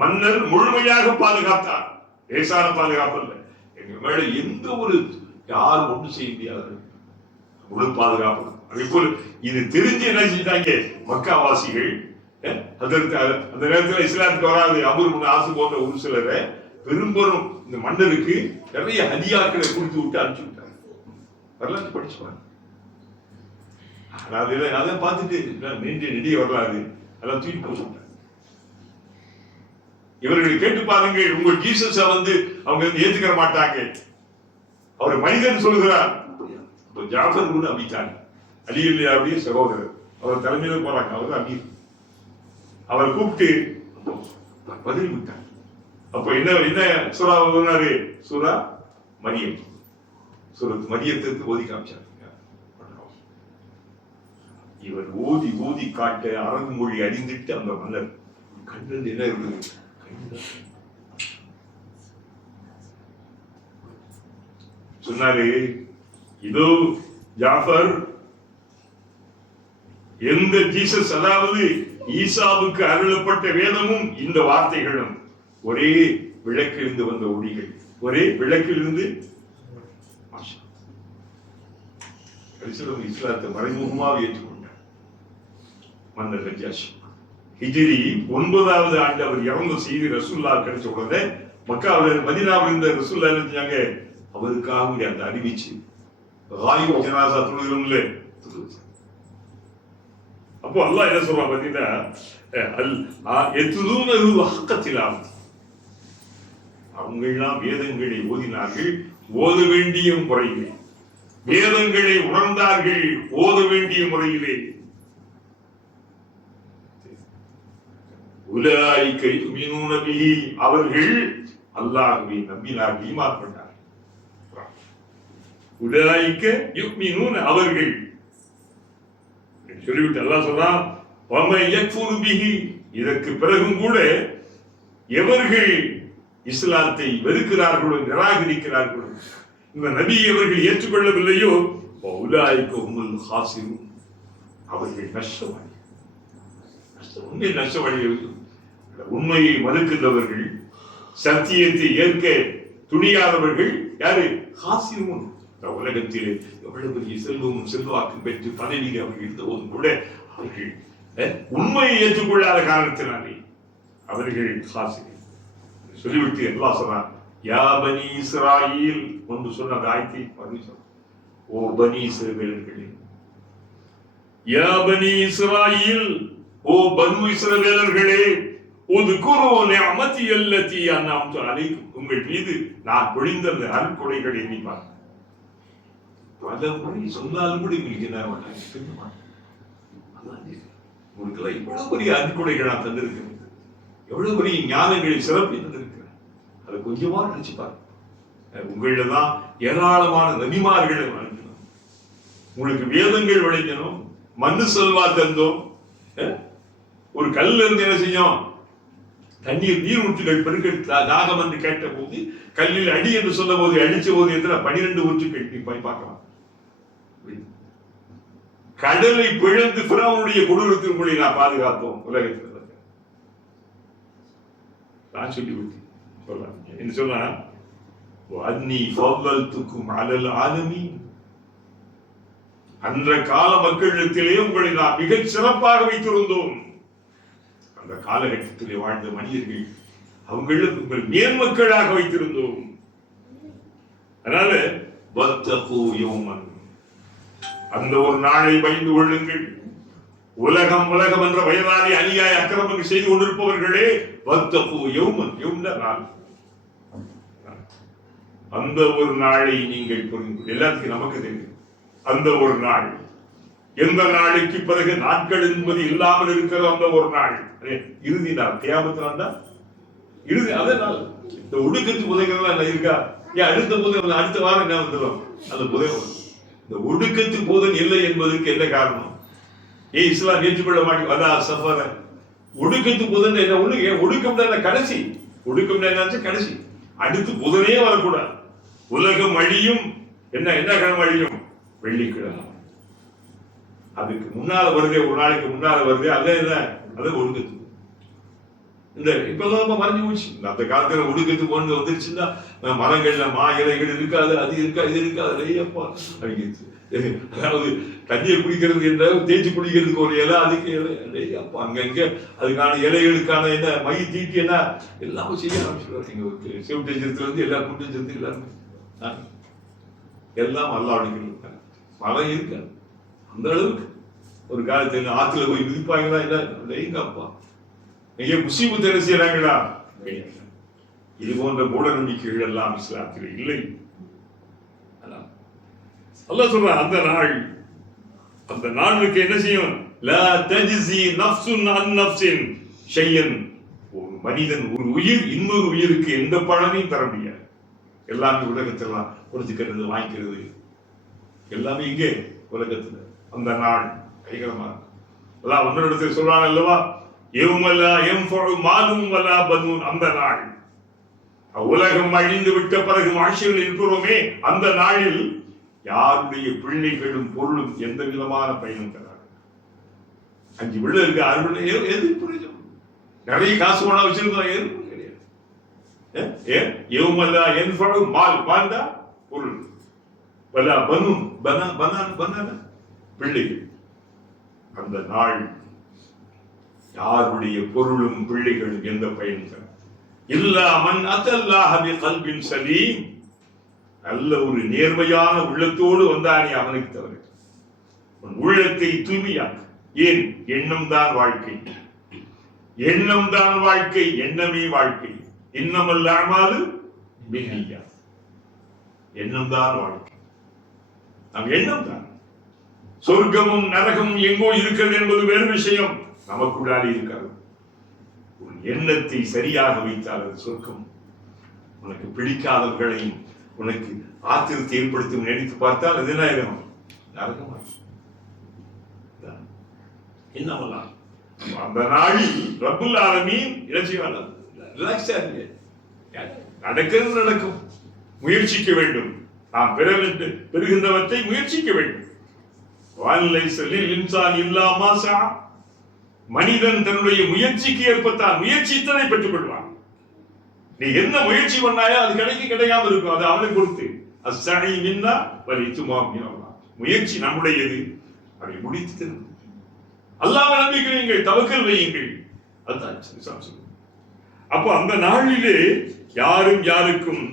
மன்னர் முழுமையாக பாதுகாத்தார். லேசான பாதுகாப்பு இல்லை. எங்க மேல எந்த ஒரு யாரும் ஒன்று செய்ய முடியாது. முழு பாதுகாப்பு. அதே போல இது தெரிஞ்சு என்ன செஞ்சாங்க மக்காவாசிகள். அதற்கு அந்த நேரத்தில் இஸ்லாத்துக்கு வராது அபூர் ஆசு போன்ற ஒரு சிலரை பெரும்பெரும் இந்த மன்னருக்கு நிறைய ஹதியாக்களை கொடுத்து விட்டு அனுப்பிச்சு விட்டாங்க. வரலாற்று படிச்சுப்பாங்க. அதை பார்த்துட்டு நெடிய வரலாறு அதெல்லாம் தூக்கி போட்டு இவர்களை கேட்டு பாருங்க. உங்கள் ஜீசஸ் அவங்க ஏத்துக்கிற மாட்டாங்க. அவர் மனிதன் சொல்லுகிறார். ஜாஃபர் கூட அபித்தாங்க. அலியுடைய சகோதரர் அவர் தலைமையில போறாங்க. அவர் அமீர். அவரை கூப்பிட்டு பதில் விட்டார். அப்ப என்ன சூரா ஓதினாரு? சூரா மரியம். சூரத் மரியத்துக்கு ஓதி காமிச்சார். இவர் ஓதி ஓதி காட்ட அரபு மொழி அறிந்துட்டு அந்த மன்னர் கண்ணில் என்ன இருந்தது? சொன்னாரு, இதோ ஜாஃபர், எந்த ஜீசஸ் அதாவது ஈசாவுக்கு அருளப்பட்ட வேதமும் இந்த வார்த்தைகளும் ஒரே விளக்கிலிருந்து வந்த ஒளிகள். ஒரே விளக்கிலிருந்து இஸ்லாத்தை மறைமுகமாக ஏற்றுக்கொண்டார் மன்னர் நஜ்ஜாஷி. ஹிஜ்ரி 9வது ஆண்டு அவர் இறந்த செய்தி ரசூலுல்லாஹ் கிடைச்ச உடனே மக்காவில் மதீனாவில் இருந்த ரசூலுல்லாஹ் என்ன செஞ்சாங்க? அவருக்காக அந்த அறிவிச்சு ராயிப் ஜனாசா தொழுகிறோம்ல. அப்போ அல்லாஹ் என்ன சொல்றான் பாத்தீங்கன்னா, அவங்க எல்லாம் வேதங்களை ஓதினார்கள், ஓத வேண்டிய முறையிலே வேதங்களை உணர்ந்தார்கள், ஓத வேண்டிய முறையிலே. உலாயிக யுமினூன பிஹி, அவர்கள் அல்லாஹ்வை நம்பினார், ஈமான் கொண்டார். உலாயிக யுமினூன, அவர்கள் சொல்லிவிட்டு அல்லாஹ் சொல்றான் வமை யக்ஃபுரு பிஹி, இதற்கு பிறகும் கூட எவர்கள் இஸ்லாத்தை வெறுக்கிறார்களோ, நிராகரிக்கிறார்களோ, இந்த நபியை அவர்கள் ஏற்றுக்கொள்ளவில்லையோ, உலாயிக ஹுமுல் ஹாசிரூன், அவர்கள் நஷ்டவாளி. உண்மை நஷ்டவாளிகள். உண்மையை மறுக்கின்றவர்கள், சத்தியத்தை ஏற்க துணியாதவர்கள் யாரு? ஹாசிரூன். உலகத்தில் எவ்வளவு பெரிய செல்வமும் செல்வாக்கும் பெற்று பதவியில் அவர்கள் இருந்தபோதும் கூட அவர்கள் உண்மையை ஏற்றுக்கொள்ளாத காரணத்தினாலே அவர்கள் ஹாசிரூன். சொல்லிவிட்டு அல்லாஹ் சொன்னார், யா பனி இஸ்ராயீல், ஒன்று சொன்ன அந்த ஆயத்தை மறுபடியும், ஓ பனி இஸ்ரவேலர்களே, யா பனி இஸ்ராயீல், ஓ பனு இஸ்ரவேலர்களே, உத்குரு நிஅமதி அல்லதி அன்அம்து அலைக்கும், உங்கள் மீது நான் பொழிந்த அந்த அருட்கொடைகளை எண்ணிப்பார். பல முறை சொன்னாலும் கூட உங்களுக்கு என்ன மாட்டாங்க, உங்களுக்கு எவ்வளவு பெரிய அருட்கொடைகள் நான் தந்திருக்கிறேன், எவ்வளவு பெரிய ஞானங்களை சிறப்பி தந்திருக்கிறேன், அதை கொஞ்சமா நினைச்சுப்பாரு. உங்களில தான் ஏராளமான நபிமார்களை வழங்கணும், உங்களுக்கு வேதங்கள் வழங்கணும், மண்ணு செல்வா தந்தோம். ஒரு கல்ல இருந்து என்ன செய்யும், தண்ணீர் நீர் ஊற்றுகள் பெருக்க தாகம் என்று கேட்ட போது கல்லில் அடி என்று சொல்ல போது அடிச்ச போது எத்தனை 12 ஊற்றுகள் நீ போய் பார்க்கலாம். கடலை பிழந்து பிறவனுடைய கொடூரத்தின் உங்களை நான் பாதுகாத்தோம். உலகத்தில் நான் சொல்லி விட்டு சொல்றேன் என்ன சொன்னா, அன்னி ஃபல்லல்துக்கும் அலல் ஆலமீன், அன்ற கால மக்களிடத்திலே உங்களை நான் மிகச் சிறப்பாக வைத்திருந்தோம். அந்த காலகட்டத்திலே வாழ்ந்த மனிதர்கள் அவங்களுக்கு உங்கள் நேர்மக்களாக வைத்திருந்தோம். அதனால வத்தகு யௌமன், அந்த ஒரு நாளை பயந்து கொள்ளுங்கள். உலகம் உலகம் என்ற வயதாலே அநியாய அக்கிரமங்கள் செய்து கொண்டிருப்பவர்களே, வத்தகு யௌமன், யௌமன் நாள், அந்த ஒரு நாளை நீங்கள் புரிந்து, எல்லாத்துக்கும் நமக்கு தெரியும் அந்த ஒரு நாள், எந்த நாளைக்கு பிறகு நாட்கள் என்பது இல்லாமல் இருக்கிற அந்த ஒரு நாள், இறுதி நாள், கியாமத் நாள் தான் இறுதி. அதனால் இந்த ஒடுக்கத்து புதைகள் இருக்கா, ஏன் அடுத்த புதை அடுத்த வாரம் என்ன வந்துடும், அந்த புதை. இந்த ஒடுக்கத்து போதன் இல்லை என்பதற்கு என்ன காரணம்? இஸ்லாம் ஏற்றுக்கொள்ள மாட்டேன், அதான் சஃபர ஒடுக்கத்து புதன் என்ன ஒடுக்கம் தான் கடைசி, ஒடுக்கம் என்ன கடைசி, அடுத்து புதனே வரக்கூடாது. உலகம் அழியும், என்ன என்ன கிழமை அழியும், வெள்ளிக்கிழமை. அதுக்கு முன்னால வருதே, ஒரு நாளைக்கு முன்னால வருதே, அதே என்ன, அதை ஒடுக்கத்து. இந்த இப்பதான் மறைஞ்சு போச்சு. அந்த காலத்துல ஒடுக்கத்து கொண்டு வந்துருச்சுன்னா மரங்கள்ல மா இலைகள் இருக்காது, அது இருக்காது, இது இருக்காது. அதாவது தண்ணியை குடிக்கிறது என்ற தேய்ச்சி குடிக்கிறதுக்கு ஒரு இலை, அதுக்கு இலை, அப்போ அங்கங்க அதுக்கான இலைகளுக்கான என்ன மை தீட்டி என்ன எல்லாமே செய்ய ஆரம்பிச்சுருவாங்க. சிவட்டேஜத்துல இருந்து எல்லா குண்டேஜத்து எல்லாருமே எல்லாம் அல்லாவுடைய மழை இருக்காது அந்த அளவுக்கு. ஒரு காலத்துல ஆத்துல போய் மிதிப்பாங்களா, என்ன எங்க அப்பா எங்க முஸ்லீம் என்ன செய்யறாங்களா? இது போன்ற மூட நம்பிக்கைகள் எல்லாம் இஸ்லாத்தில் இல்லை. அல்லாஹ் சொல்றான், அந்த நாள், அந்த நாளுக்கு என்ன செய்யும், லா தஜ்ஸி நஃப்ஸுன் அன் நஃப்ஸின் ஷையன், ஒரு மனிதன், ஒரு உயிர் இன்னொரு உயிருக்கு எந்த பலனையும் தர முடியாது. எல்லாமே உலகத்தெல்லாம் கொடுத்துக்கிறது, வாங்கிக்கிறது, எல்லாமே இங்கே உலகத்துல. அந்த நாள் கைகரமா அல்லாஹ் ஒன்னிடத்தில் சொல்றான் அல்லவா, யௌமலா யன்ஃபஉ மாலும் வலா பனூன், அந்த நாள், உலகம் அழிந்து விட்ட பிறகு மாஷில் இருக்கிறோமே, அந்த நாளில் யாருடைய பிள்ளைகளும் பொருளும் எந்த விதமான பயனும் தராது. 5 பிள்ளை இருக்கு, 6 பிள்ளை, எது பிரயோஜனம்? நிறைய காசு போனா வச்சிருந்தோம், எதுவும் கிடையாது. யௌமலா யன்ஃபஉ மால், மால்டா பொருள், வலா பனூன், பனான பிள்ளைகள். அந்த நாள் யாருடைய பொருளும் பிள்ளைகளும் எந்த பயனும் தராது. இல்லா மன் அத்தல்லாஹ பிகல்பின் சலீம், நல்ல ஒரு நேர்மையான உள்ளத்தோடு வந்தானே அவனுக்கு தவிர. உன் உள்ளத்தை தூய்மையாக்கு. ஏன்? எண்ணம் தான் வாழ்க்கை, எண்ணம் தான் வாழ்க்கை, எண்ணமே வாழ்க்கை. இன்னமல் அமாலு பின்னிய்யாத், எண்ணம் தான் வாழ்க்கை. நம் எண்ணம் தான். சொர்க்கமும் நரகமும் எங்கோ இருக்கிறது என்பது வேறு விஷயம், நமக்குள்ளாலே இருக்கிறது. உன் எண்ணத்தை சரியாக வைத்தால் அது சொர்க்கம். உனக்கு பிடிக்காதவர்களையும் உனக்கு ஆத்திரத்தை ஏற்படுத்தும் நினைத்து பார்த்தால் அது என்ன ஆயிரும்? நரகமா. என்னவெல்லாம் அந்த நாளில் ரப்புல் ஆலமீன் இலட்சியம் நடக்கிறது நடக்கும். முயற்சிக்க வேண்டும். நாம் பெறுகின்றவற்றை முயற்சிக்க வேண்டும். மனிதன் தன்னுடைய முயற்சிக்கு ஏற்பத்தான் முயற்சித்ததை பெற்றுக் கொள்வான். நீ என்ன முயற்சி பண்ணாயோ அது கிடைக்காம இருக்கும். அது அவனை பொறுத்து. முயற்சி நம்முடையது. அதை முடித்து அல்லாஹ்வை நம்பிக்கையுங்கள், தவக்கல் வையுங்கள். அதுதான். அப்போ அந்த நாளிலே யாரும் யாருக்கும்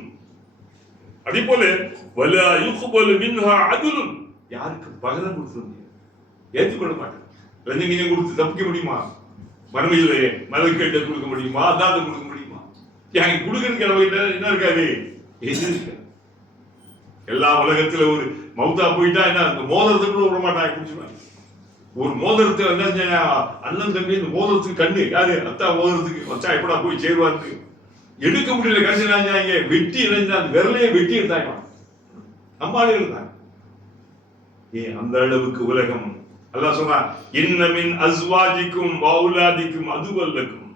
அதே போல வலா யுக்பலு மின்ஹா அத்லுன், யாருக்கும் பகரம் கொடுக்க முடியாது, ஏற்றுக்கொள்ள மாட்டாங்க. லஞ்சம் கொடுத்து தப்பிக்க முடியுமா? மறுமையிலே மலக்கேட்ட கொடுக்க முடியுமா? அதாத கொடுக்க முடியுமா? யாங்க கொடுக்கறதுக்கு என்ன இருக்காது? எது இருக்காது. எல்லா உலகத்துல ஒரு மௌத்தா போயிட்டா என்ன அந்த மோதிரத்தை கூட விட மாட்டாங்க. குடிச்சுவாங்க. ஒரு மோதிரத்தை என்ன அண்ணன் தம்பி இந்த மோதிரத்துக்கு கண்ணு யாரு? அத்தா மோதிரத்துக்கு வச்சா எப்படா போய் சேருவாரு? எடுக்க முடியல. கடைசி நினைஞ்சாங்க வெட்டி இணைஞ்சா அந்த விரலையே வெட்டி எடுத்தாங்க. அம்மாலே இருந்தாங்க. ஏன் அந்த அளவுக்கு உலகம். அல்லாஹ் சொல்றான், இன்னமின் அஸ்வாஜிக்கும் வௌலாதிக்கும் அதுவல்லக்கும்.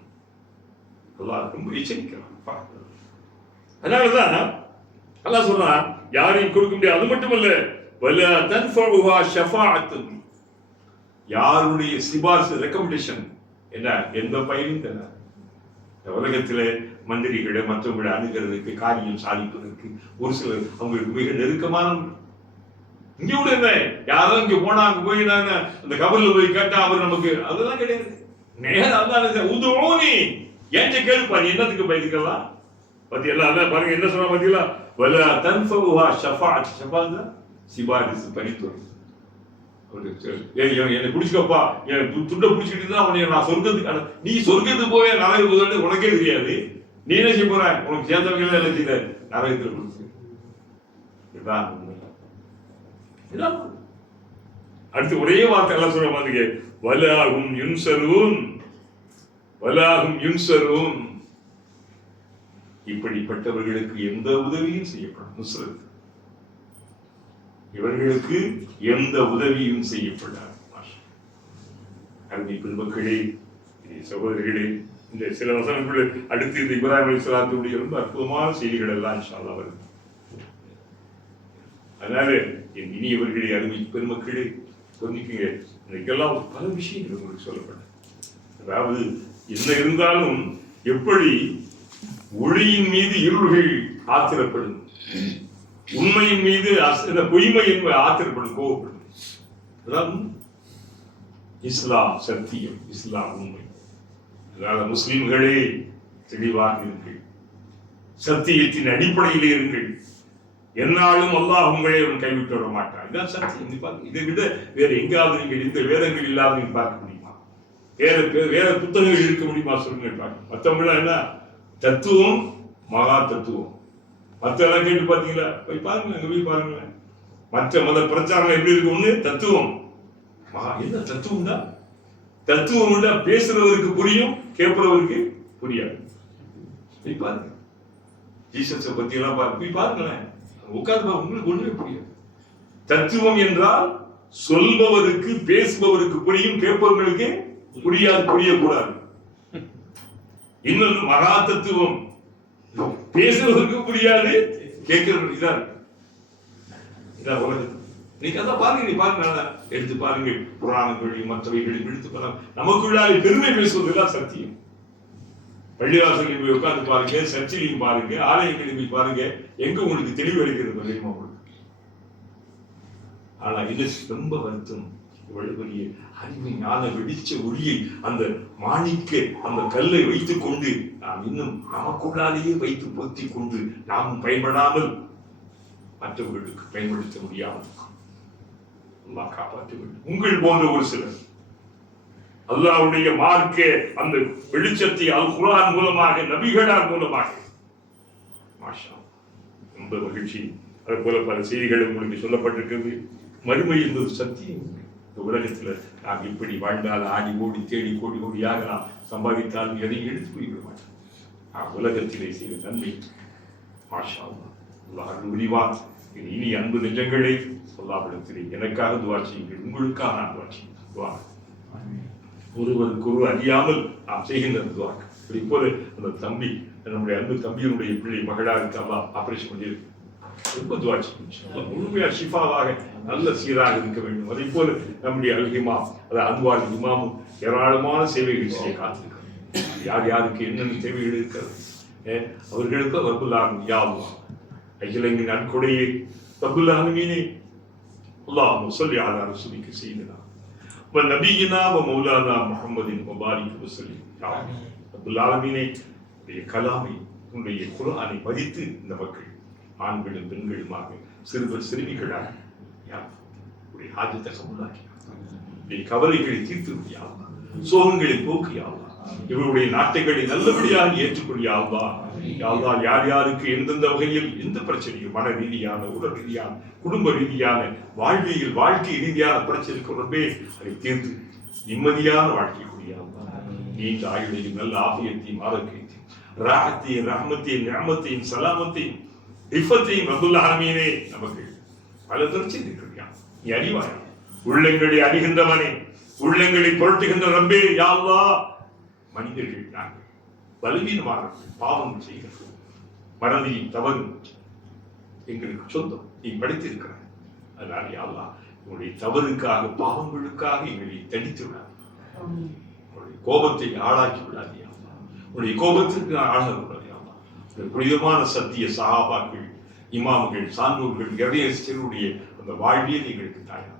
அல்லாஹ் ரொம்ப எச்சரிக்கிறான். அதனாலதான் அல்லாஹ் சொல்றான், யாரையும் கொடுக்க முடியாது. அது மட்டுமல்ல, வலா தன்ஃபஉஹா ஷஃபாஅத்துன், யாருடைய சிபாரிசு ரெக்கமெண்டேஷன் என்ன எந்த பயனும் தராது. உலகத்திலே மந்திரிகளை மற்றவங்களை அணுகிறதுக்கு, காரியம் சாதிப்பதற்கு ஒரு சிலர் அவங்களுக்கு மிக நெருக்கமான. இங்க கூட என்ன யாரும் இங்க போனா அங்க போய் நாங்க அந்த கபர்ல போய் கேட்டா அவர் நமக்கு அதெல்லாம் கிடையாது. நேரம் அதான் உதவோனி ஏன் கேள்விப்பா, நீ என்னத்துக்கு பயந்துக்கலாம்? பத்தி எல்லாம் பாருங்க என்ன சொன்னா பாத்தீங்களா? வலா தன்ஃபஉஹா ஷஃபாஅத், ஷஃபாஅத் சிபாரிசு, பரிந்துரை. என்னை பிடிச்சிக்கப்பா, என் துண்டை பிடிச்சிட்டு இருந்தா உன்னை நான் சொர்க்கத்துக்கு, நீ சொர்க்கத்துக்கு போய் நரக போது உனக்கே தெரியாது. நீ என்ன செய்ய போற? உனக்கு சேர்ந்தவங்க என்ன செய்ய நரகத்தில் கொடுத்து. இதுதான் உண்மை. அடுத்து ஒரே வார்த்தை எல்லாம் சொல்ற மாதிரி, வலாகும் யுன்சரூன், வலாகும் யுன்சரூன். இப்படிப்பட்டவர்களுக்கு எந்த உதவியும் செய்யப்படும். நுஸ்ரத், இவர்களுக்கு எந்த உதவியும் செய்யப்படாது. அருமை பெருமக்களே, சகோதரிகளே, இந்த சில வசனங்கள் அடுத்து இந்த இப்ராஹிம் அலைஹிஸ்ஸலாத்துடைய ரொம்ப அற்புதமான செய்திகள் எல்லாம் இன்ஷா அல்லாஹ் வருது. அதனால என் இனியவர்களே, அருமை பெருமக்களே, சொன்னிக்கீங்க, இன்னைக்கெல்லாம் பல விஷயங்கள் உங்களுக்கு சொல்லப்படும். அதாவது என்ன இருந்தாலும் எப்படி ஒளியின் மீது இருள்கள் ஆத்திரப்படும், உண்மையின் மீது பொய்மை என்பது ஆத்திரப்படும், கோவப்படும். அதாவது இஸ்லாம் சத்தியம், இஸ்லாம் உண்மை. அதனால முஸ்லிம்களே தெளிவாக இருங்கள், சத்தியத்தின் அடிப்படையிலே இருங்கள். என்னாலும் அல்லாஹ் உங்களை கைவிட்டு வர மாட்டார். இதுதான் சத்தியம். இதை விட வேற எங்காவது நீங்கள் இந்த வேதங்கள் இல்லாத நீங்கள் பார்க்க முடியுமா? வேற புத்தகங்கள் இருக்க முடியுமா? சொல்லுங்க பார்க்க. மற்றவங்க என்ன தத்துவம், மகா தத்துவம். மற்றெல்லாம் கேட்டு பார்த்தீங்களா? போய் பாருங்க, அங்க போய் பாருங்களேன். மற்ற மத பிரச்சாரம் எப்படி இருக்கு? ஒண்ணு தத்துவம், மகா. என்ன தத்துவம் தான்? தத்துவம் பேசுறவருக்கு புரியும், கேட்பவருக்கு புரியாது. போய் பாருங்க. ஜீசஸை பத்தி எல்லாம் போய் பாருங்களேன். உட்கார்ந்து உங்களுக்கு ஒண்ணுமே புரியாது. தத்துவம் என்றால் சொல்பவருக்கு, பேசுபவருக்கு புரியும், கேட்பவர்களுக்கு புரியாது, புரியக்கூடாது. இன்னொன்று மகா தத்துவம், பேசுவதற்கு புரியாது, கேட்கிறவர்களுக்கு இதான் இதான் உலகத்து. நீங்க அதான் பாருங்க, நீ பாருங்க, எடுத்து பாருங்க, புராணங்களையும் மற்றவைகளையும் எடுத்து பாருங்க. நமக்குள்ளாலே பெருமை பேசுவதெல்லாம் சத்தியம். பள்ளிவாசலில் போய் உட்கார்ந்து பாருங்க, சர்ச்சிலையும் பாருங்க, ஆலயங்களையும் போய் பாருங்க, எங்க உங்களுக்கு தெளிவு அளிக்கிறது தெரியுமா உங்களுக்கு? ஆனா இது ரொம்ப வருத்தம். இவ்வளவு பெரிய அறிவு ஞான வெடிச்ச ஒளியை, அந்த மாணிக்க அந்த கல்லை வைத்துக் கொண்டு நாம் இன்னும் நமக்குள்ளாலேயே வைத்து பொத்தி கொண்டு நாம் பயன்படாமல் மற்றவர்களுக்கு பயன்படுத்த முடியாமல் அல்லாஹ் காப்பாற்ற வேண்டும். உங்கள் போன்ற ஒரு சிலர் அல்லாஹ்வுடைய மார்க்க அந்த வெளிச்சத்தை அல் குர்ஆன் மூலமாக, நபிகளார் மூலமாக, மாஷா அல்லாஹ், ரொம்ப மகிழ்ச்சி. அது போல பல செய்திகள் உங்களுக்கு சொல்லப்பட்டிருக்கிறது. மறுமை என்பது சத்தியம். இந்த உலகத்துல நாம் இப்படி வாழ்ந்தால் ஆடி ஓடி தேடி கோடி கோடி ஆகலாம், சம்பாதித்தால் எதையும் எடுத்து போய்விட மாட்டான். உலகத்திலே செய்த நன்மை மாஷா அல்லாஹ். அல்லாஹ் அருள் புரிவான். இனி அன்பு நெஞ்சங்களை அல்லாஹ்விடத்திலே எனக்காக துஆ செய்யுங்கள், உங்களுக்காக நான் துஆ செய்கிறேன். துஆ ஒருவருக்கு ஒருவர் அறியாமல் நாம் செய்கின்ற துஆ. இப்போது அந்த தம்பி, நம்முடைய அன்பு தம்பியினுடைய பிள்ளை மகளாருக்கு அல்லாஹ் ஆபரேஷன் பண்ணியிருக்கு. ரொம்ப துஆ செய்யுங்கள், முழுமையாக ஷிஃபாவாக நல்ல சீராக இருக்க வேண்டும். அதே போல நம்முடைய அல்ஹிமாம், அது அன்வார் இமாமும் ஏராளமான சேவைகள் செய்ய காத்திருக்கிறார். யார் யாருக்கு என்னென்ன தேவைகள் இருக்கிறது அவர்களுக்கு ரப்புல் ஆலமீன் யா அல்லாஹ் அகிலங்களின் நன்கொடையை ரப்புல் ஆலமீனே அல்லாஹும்ம ஸல்லி அலா ரசூலிக ஸய்யிதினா வ நபியினா வ மௌலானா முஹம்மதின் வ பாரிக் வ ஸல்லிம். யா ரப்புல் ஆலமீனே உடைய கலாமை, உடைய குர்ஆனை மதித்து இந்த மக்கள் ஆண்களும் பெண்களுமாக சிறுவர் சிறுமிகளாக உடைய ஹாஜத்தை கபூலாக்கி உடைய கவலைகளை தீர்த்து யா அல்லாஹ், சோகங்களை போக்கு யா அல்லாஹ், இவருடைய நாட்டைகளை நல்லபடியாக ஏற்றுக்கொள்ள அல்லாஹ். அல்லாஹ் யார் யாருக்கு எந்தெந்த வகையில் எந்த பிரச்சனையும், மன ரீதியான, உடல் ரீதியான, குடும்ப ரீதியான, வாழ்வியல் வாழ்க்கை ரீதியான பிரச்சனைக்கு ரொம்பவே அதை தீர்த்து நிம்மதியான வாழ்க்கை கூடிய அல்லாஹ், நீண்ட ஆயுளையும் நல்ல ஆபியத்தையும் ஆரோக்கியத்தையும் ராஹத்தையும் ரஹ்மத்தையும் நிஅமத்தையும் சலாமத்தையும் இஃபத்தையும் ரப்புல் ஆலமீனே நமக்கு பல பிரச்சனை இருக்கிறான். நீ அறிவாய், உள்ளங்களை அறிகின்றவனே, உள்ளங்களை புரட்டுகின்ற ரப்பே யா அல்லாஹ். மனிதர்கள் நாங்கள் பலவீனமானவர்கள், பாவம் செய்கிறோம், மறதியும் தவறு எங்களுக்கு சொந்தம், நீ படித்திருக்கிறாய். அதனால் யா அல்லாஹ் உன்னுடைய தவறுக்காக, பாவங்களுக்காக எங்களை தடித்து விடாது, உன்னுடைய கோபத்தை ஆளாக்கி விடாது யா அல்லாஹ், உன்னுடைய கோபத்திற்கு ஆளாக புனிதமான சத்திய சஹாபாக்கள், இமாம்கள், சான்றோர்கள், இறையர்களுடைய அந்த வாழ்வியல் எங்களுக்கு தாயா.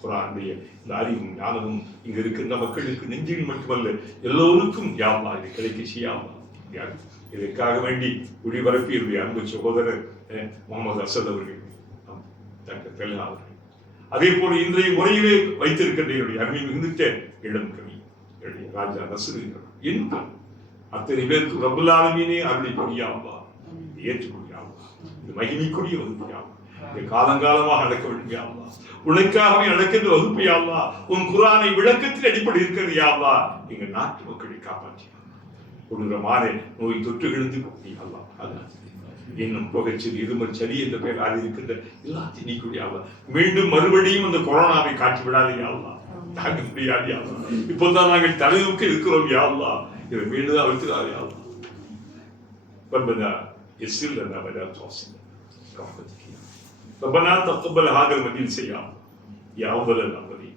குர்ஆனுடைய இந்த அறிவும் ஞானமும் இங்க இருக்கின்ற மக்களுக்கு நெஞ்சில் மட்டுமல்ல எல்லோருக்கும் யா அல்லாஹ் இது கிடைக்க செய்யாமல் இதற்காக வேண்டி ஒளிபரப்பிய அன்பு சகோதரர் முகமது அசத் அவர்கள், டாக்டர் பெல்லா அவர்கள், அதே போல இன்றைய முறையிலே வைத்திருக்கின்ற என்னுடைய அருமை மிகுந்த இளம் கவி ராஜா நஸ்ரு இன்னும் அத்தனை பேருக்கு ரப்புல் ஆலமீனே அருளை பொழியா அல்லாஹ், ஏற்றுக்கொள்ளியா அல்லாஹ், இது மகிமைக்குரிய வகுப்பியா அல்லாஹ், இது காலங்காலமாக நடக்க வேண்டும் யா அல்லாஹ், உனக்காகவே நடக்கின்ற வகுப்பு யா அல்லாஹ், உன் குர்ஆனை விளக்கத்தில் அடிப்படை இருக்கிறது யா அல்லாஹ், எங்கள் நாட்டு மக்களை காப்பாற்றி கொடூரமான நோய் தொற்றுகிழந்து யா அல்லாஹ், அதனால் இன்னும் புகைச்சல், இருமல், சளி என்ற பெயர் இருக்கின்ற எல்லாத்தையும் நீக்கூடிய அல்லாஹ், மீண்டும் மறுபடியும் அந்த கொரோனாவை காட்டி விடாதே யா அல்லாஹ், தாங்க முடியாது யா அல்லாஹ், இப்போதான் நாங்கள் தலைவுக்கு இருக்கிறோம் யா அல்லாஹ், இதை மீண்டும் அழுத்துறாரு யா அல்லாஹ். ربنا يسر لنا ولا تعسر برحمتك يا ربنا تقبل هذا المجلس يا أفضل الأولين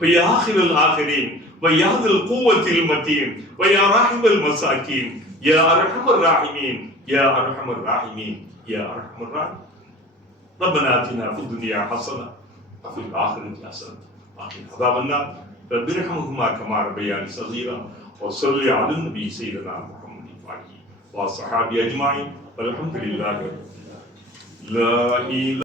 ويا آخر الآخرين ويا ذا القوة المتين ويا راحم المساكين يا أرحم الراحمين يا أرحم الراحمين يا أرحم الراحمين. ربنا آتنا في الدنيا حسنة وفي الآخرة حسنة وقنا عذاب النار. رب ارحمهما كما ربياني صغيرا وصلي على النبي سيدنا محمد وعلى وصحابه أجمعين والحمد لله لا إله